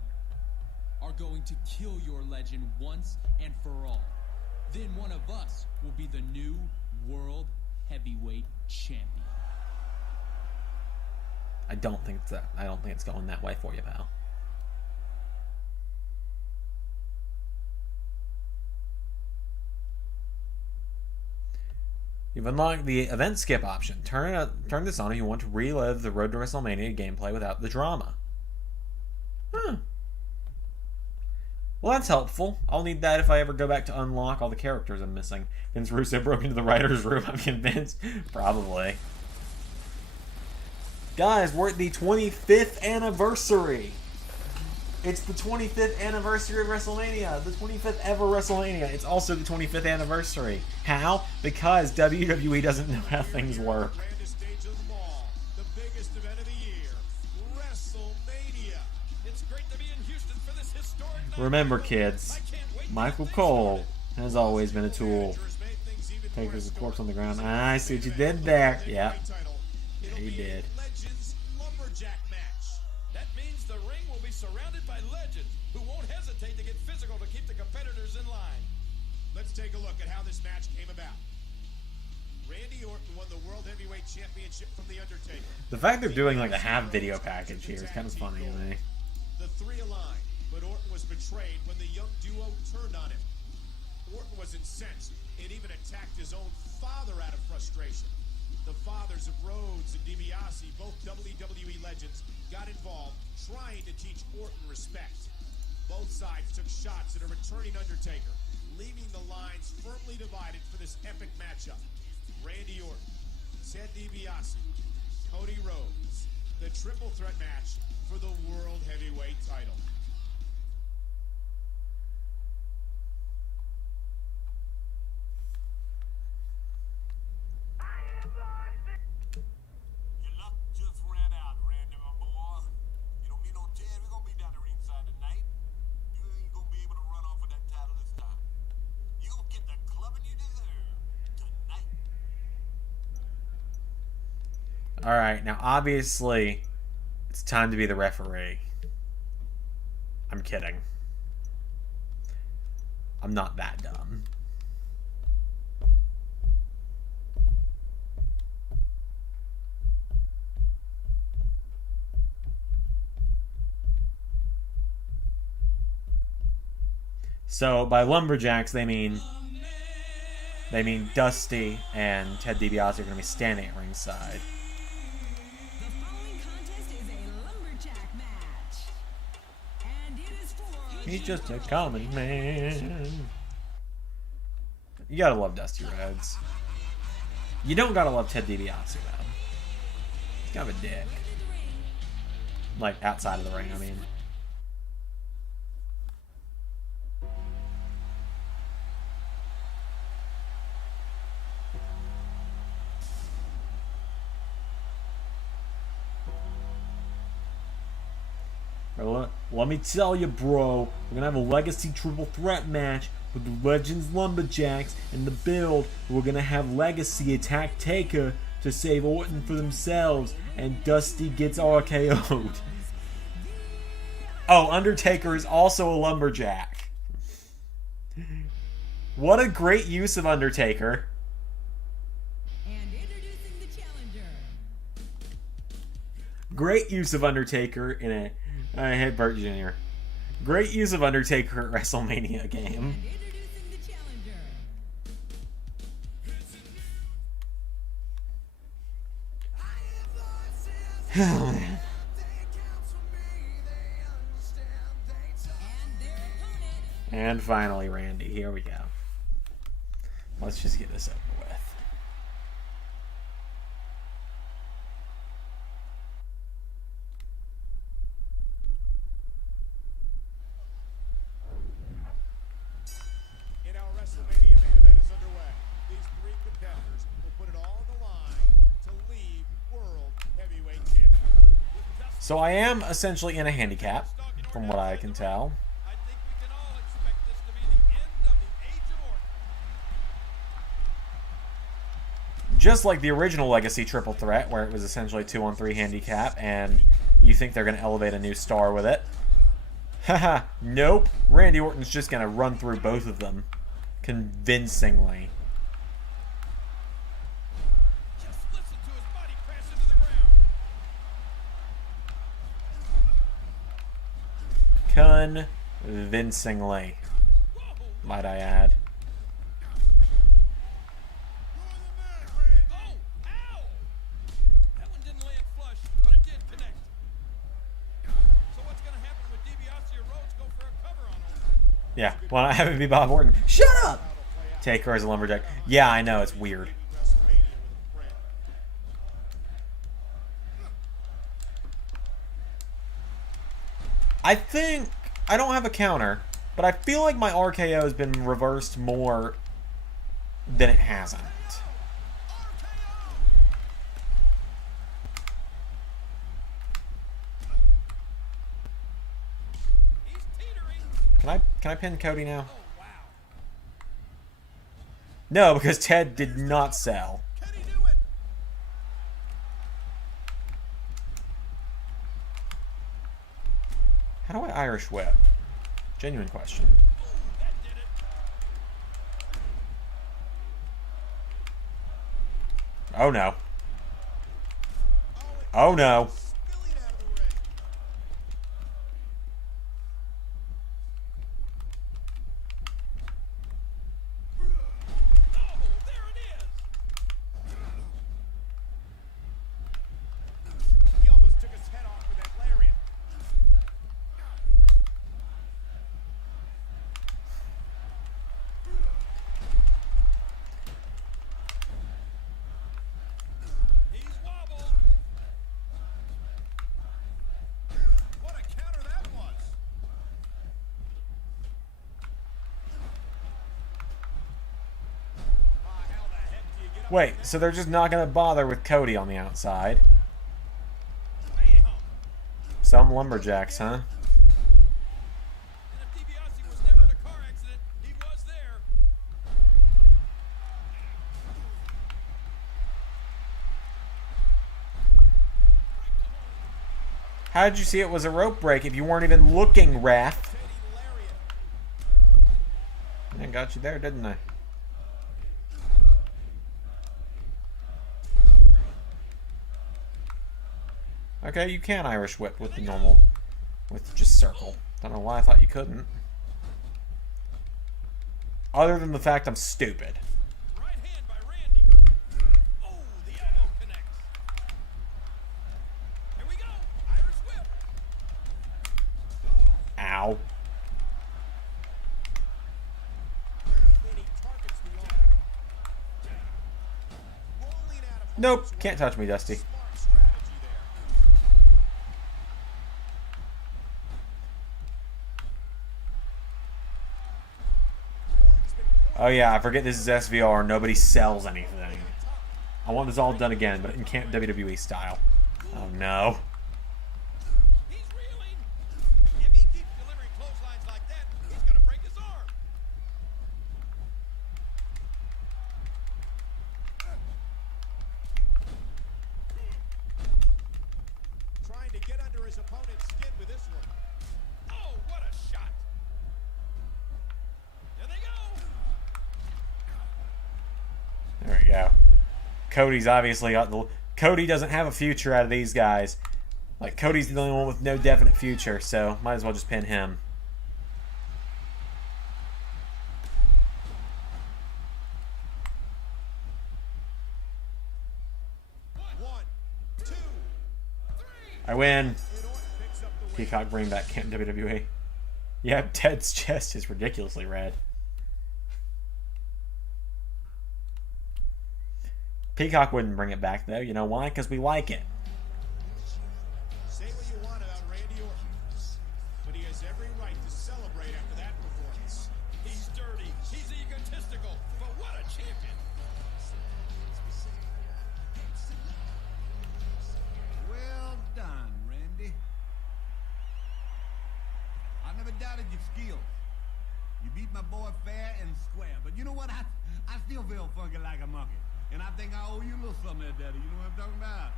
are going to kill your legend once and for all. Then one of us will be the new World Heavyweight Champion. I don't think it's going that way for you, pal. You've unlocked the event skip option. Turn this on if you want to relive the Road to WrestleMania gameplay without the drama. Huh. Well, that's helpful. I'll need that if I ever go back to unlock all the characters I'm missing. Vince Russo broke into the writer's room, I'm convinced. Probably. Guys, we're at the 25th anniversary. It's the 25th anniversary of WrestleMania. The 25th ever WrestleMania. It's also the 25th anniversary. How? Because WWE doesn't know how things work. Grandest stage of them all, the biggest event of the year, WrestleMania. It's great to be in Houston for this historic night. Remember, kids, Michael Cole has always been a tool. Taker's a corpse on the ground. I see what you did there. Yeah. Yeah, you did. Legends lumberjack match. That means the ring will be surrounded by legends who won't hesitate to get physical to keep the competitors in line. Let's take a look at how this match came about. Randy Orton won the World Heavyweight Championship from The Undertaker. The fact they're doing like a half video package here is kind of funny to me. The three aligned, but Orton was betrayed when the young duo turned on him. Orton was incensed and even attacked his own father out of frustration. The fathers of Rhodes and DiBiase, both WWE legends, got involved, trying to teach Orton respect. Both sides took shots at a returning Undertaker, leaving the lines firmly divided for this epic matchup. Randy Orton, Ted DiBiase, Cody Rhodes, the triple threat match for the World Heavyweight title. Your luck just ran out, Randy, my boy. You don't need no Ted. We're gonna be down the ringside tonight. You ain't gonna be able to run off with that title this time. You gonna get the clubbing you deserve tonight. Alright, now obviously it's time to be the referee. I'm kidding. I'm not that dumb. So by lumberjacks they mean Dusty and Ted DiBiase are going to be standing at ringside. The following contest is a lumberjack match. And it is for He's just a common man. You gotta love Dusty Rhodes. You don't gotta love Ted DiBiase though. He's kind of a dick. Like outside of the ring, I mean. Let me tell you, bro. We're gonna have a legacy triple threat match with the Legends Lumberjacks and the Build. We're gonna have Legacy attack Taker to save Orton for themselves, and Dusty gets RKO'd. Oh, Undertaker is also a lumberjack. What a great use of Undertaker. And introducing the challenger. Great use of Undertaker in a... I hate Burt Jr. Great use of Undertaker at WrestleMania game. And introducing the challenger. Oh, man. And their opponent. And finally, Randy. Here we go. Let's just get this over with. And our WrestleMania main event is underway. These three competitors will put it all on the line to leave World Heavyweight Champion. So I am essentially in a handicap, from what I can tell. I think we can all expect this to be the end of the Age of Orton. Just like the original Legacy Triple Threat, where it was essentially 2-on-3 handicap, and you think they're going to elevate a new star with it. Haha, nope. Randy Orton's just going to run through both of them convincingly. Just listen to his body crash into the ground. Convincingly, might I add. Oh, ow! That one didn't land flush, but it did connect. So what's going to happen when DiBiase or Rhodes go for a cover on Orton? Yeah, well, I have it be Bob Orton. Shut up! Taker as a lumberjack. Yeah, I know, it's weird. WrestleMania with a friend. I think I don't have a counter, but I feel like my RKO has been reversed more than it hasn't. He's teetering. Can I pin Cody now? Oh, wow. No, because Ted did not sell. Can he do it? How do I Irish whip? Genuine question. Ooh, that did it. Oh no. Oh no. Spilling out of the ring. Oh, there it is. He almost took his head off with that lariat. He's wobbled. What a counter that was. How the heck do you get up? Wait, so they're just not going to bother with Cody on the outside? Bam! Some lumberjacks, huh? And if DiBiase was never in a car accident, he was there. How did you see it was a rope break if you weren't even looking, ref? I got you there, didn't I? Okay, you can Irish whip with the normal, with just circle. Don't know why I thought you couldn't. Other than the fact I'm stupid. Right hand by Randy. Oh, the elbow connects. Here we go. Irish whip. Ow. And he targets the arm. Rolling out of Nope, harm's can't way. touch me, Dusty. Smart strategy there. Orton's been Oh yeah, I forget this is SvR. Nobody sells anything. I want this all done again, but in camp WWE style. Oh no. He's reeling. Cody's obviously got the... Cody doesn't have a future out of these guys. Like, Cody's the only one with no definite future, so might as well just pin him. I win. Peacock bring back Camp WWE. Yeah, Ted's chest is ridiculously red. Peacock wouldn't bring it back, though. You know why? Because we like it. Say what you want about Randy Orton, but he has every right to celebrate after that performance. He's dirty. He's egotistical. But what a champion. Well done, Randy. I never doubted your skills. You beat my boy fair and square. But you know what? I still feel funky like a monkey. And I think I owe you a little something there, Daddy. You know what I'm talking about?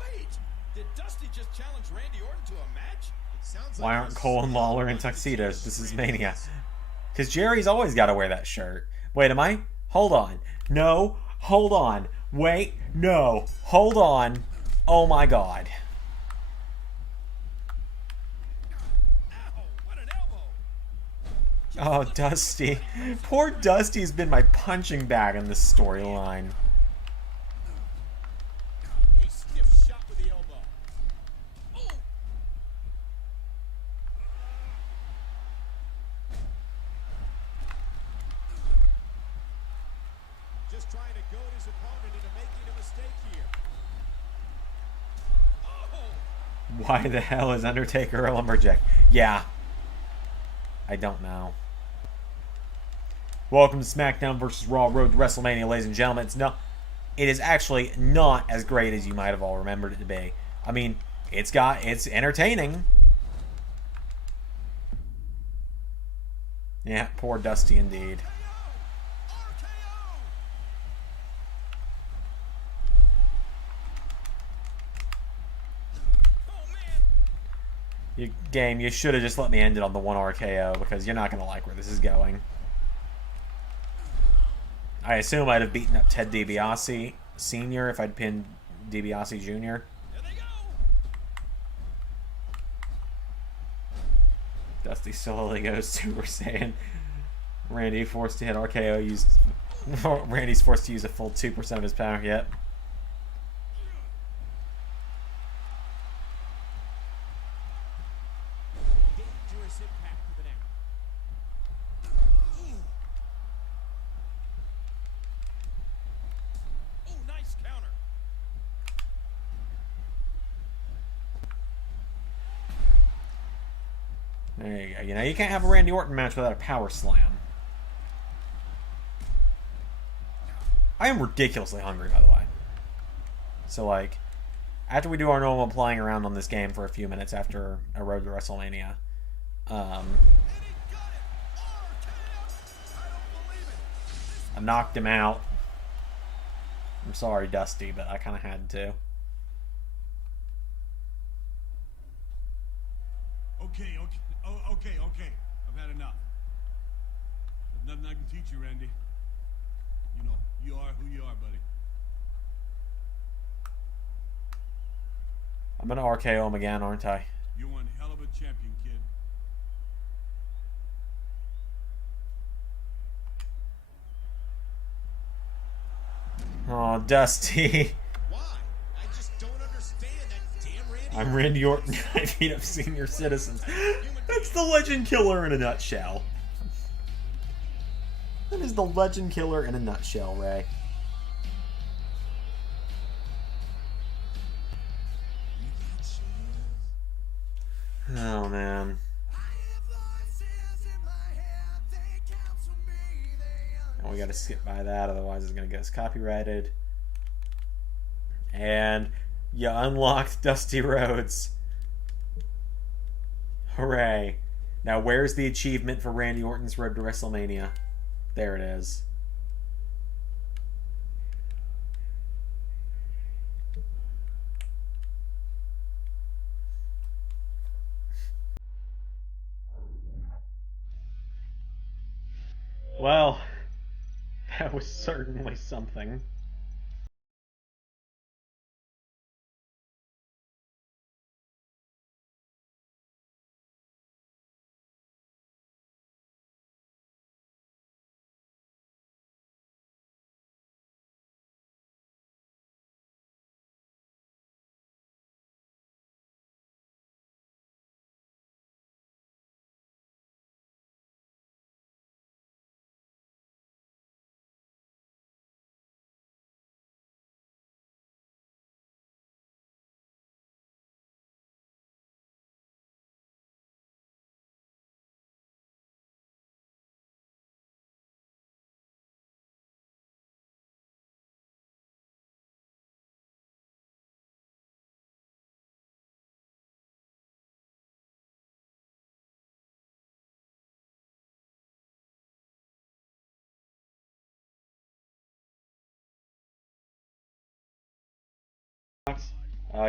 Wait! Did Dusty just challenge Randy Orton to a match? It sounds Why like aren't Cole and Lawler in tuxedos? This is Mania. Because Jerry's always got to wear that shirt. Wait, am I? Hold on. No. Hold on. Wait. No. Hold on. Oh my god. Ow! What an elbow! Oh, Dusty. Poor Dusty's been my punching bag in this storyline. a stiff shot with the elbow. Oh! Just trying to goad his opponent into making a mistake here. Oh! Why the hell is Undertaker a lumberjack? Yeah. I don't know. Welcome to Smackdown vs. Raw Road to WrestleMania, ladies and gentlemen. It is actually not as great as you might have all remembered it to be. I mean, it's entertaining. Yeah, poor Dusty indeed. You should have just let me end it on the one RKO because you're not going to like where this is going. I assume I'd have beaten up Ted DiBiase Sr. if I'd pinned DiBiase Jr. There they go! Dusty slowly goes Super Saiyan. Randy forced to hit RKO. Randy's forced to use a full 2% of his power. Yep. Dangerous impact to the neck. Oh, nice counter. There you go. You know, you can't have a Randy Orton match without a power slam. I am ridiculously hungry, by the way. So, like, after we do our normal playing around on this game for a few minutes after a Road to WrestleMania, I knocked him out. I'm sorry, Dusty, but I kind of had to. Okay. I've had enough. There's nothing I can teach you, Randy. You know, you are who you are, buddy. I'm gonna RKO him again, aren't I? You're one hell of a champion, kid. Oh, Dusty. Why? I just don't understand that damn Randy. I'm Randy Orton. I beat up senior citizens. That's the Legend Killer in a nutshell. That is the Legend Killer in a nutshell, Ray. Oh, man. And we gotta skip by that, otherwise it's gonna get us copyrighted. And you unlocked Dusty Rhodes. Hooray. Now where's the achievement for Randy Orton's Road to WrestleMania? There it is. Well, That was certainly something.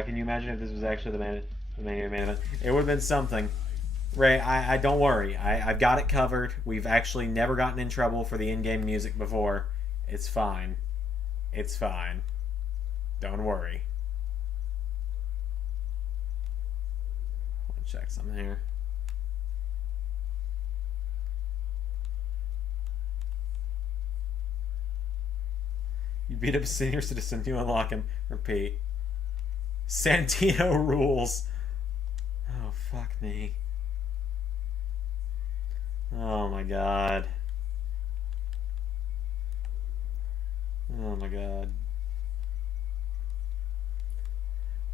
Can you imagine if this was actually the main event? It would have been something. Ray, I don't worry. I've got it covered. We've actually never gotten in trouble for the in-game music before. It's fine. It's fine. Don't worry. Let me check something here. You beat up a senior citizen, you unlock him. Repeat. Santino rules. Oh, fuck me. Oh my god. Oh my god.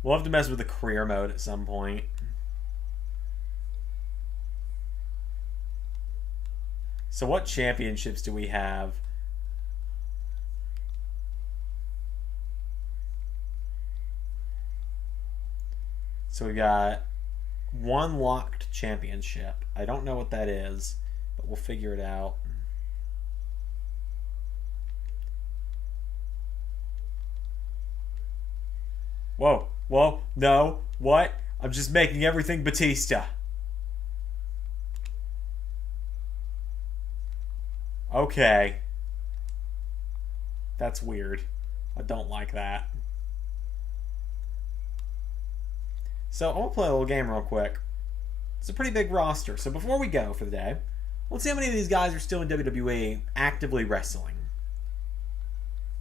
We'll have to mess with the career mode at some point. So what championships do we have? So we got one locked championship. I don't know what that is, but we'll figure it out. Whoa, whoa, no, what? I'm just making everything Batista. Okay. That's weird. I don't like that. So I'm going to play a little game real quick. It's a pretty big roster. So before we go for the day, let's see how many of these guys are still in WWE actively wrestling.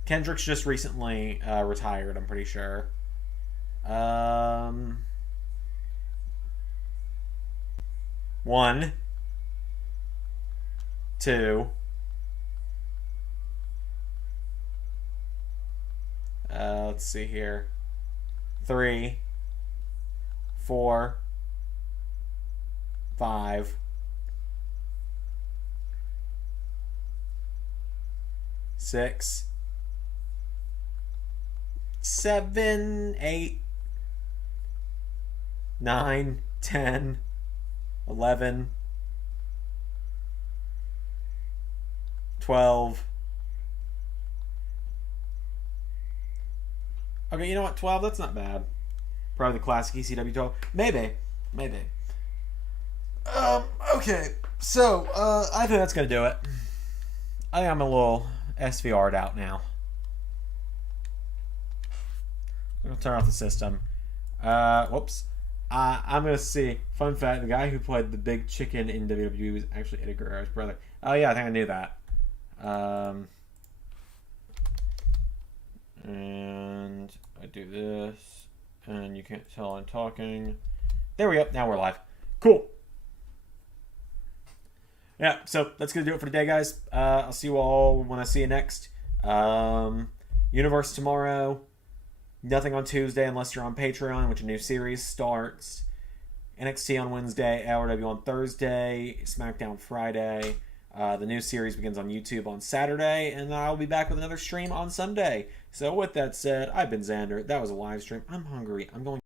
Kendrick's just recently retired, I'm pretty sure. 1, 2. Let's see here. 3, 4, 5, 6, 7, 8, 9, 10, 11, 12. Okay, you know what? 12, that's not bad. Probably the classic ECW 12. Maybe. Okay. So, I think that's going to do it. I think I'm a little SVR'd out now. I'm going to turn off the system. Whoops. I'm going to see. Fun fact, the guy who played the big chicken in WWE was actually Eddie Guerrero's brother. Oh, yeah, I think I knew that. And I do this. And you can't tell I'm talking. There we go. Now we're live. Cool. Yeah, so that's going to do it for today, guys. I'll see you all when I see you next. Universe tomorrow. Nothing on Tuesday unless you're on Patreon, which a new series starts. NXT on Wednesday. LRW on Thursday. Smackdown Friday. The new series begins on YouTube on Saturday. And then I'll be back with another stream on Sunday. So with that said, I've been Xander. That was a live stream. I'm hungry. I'm going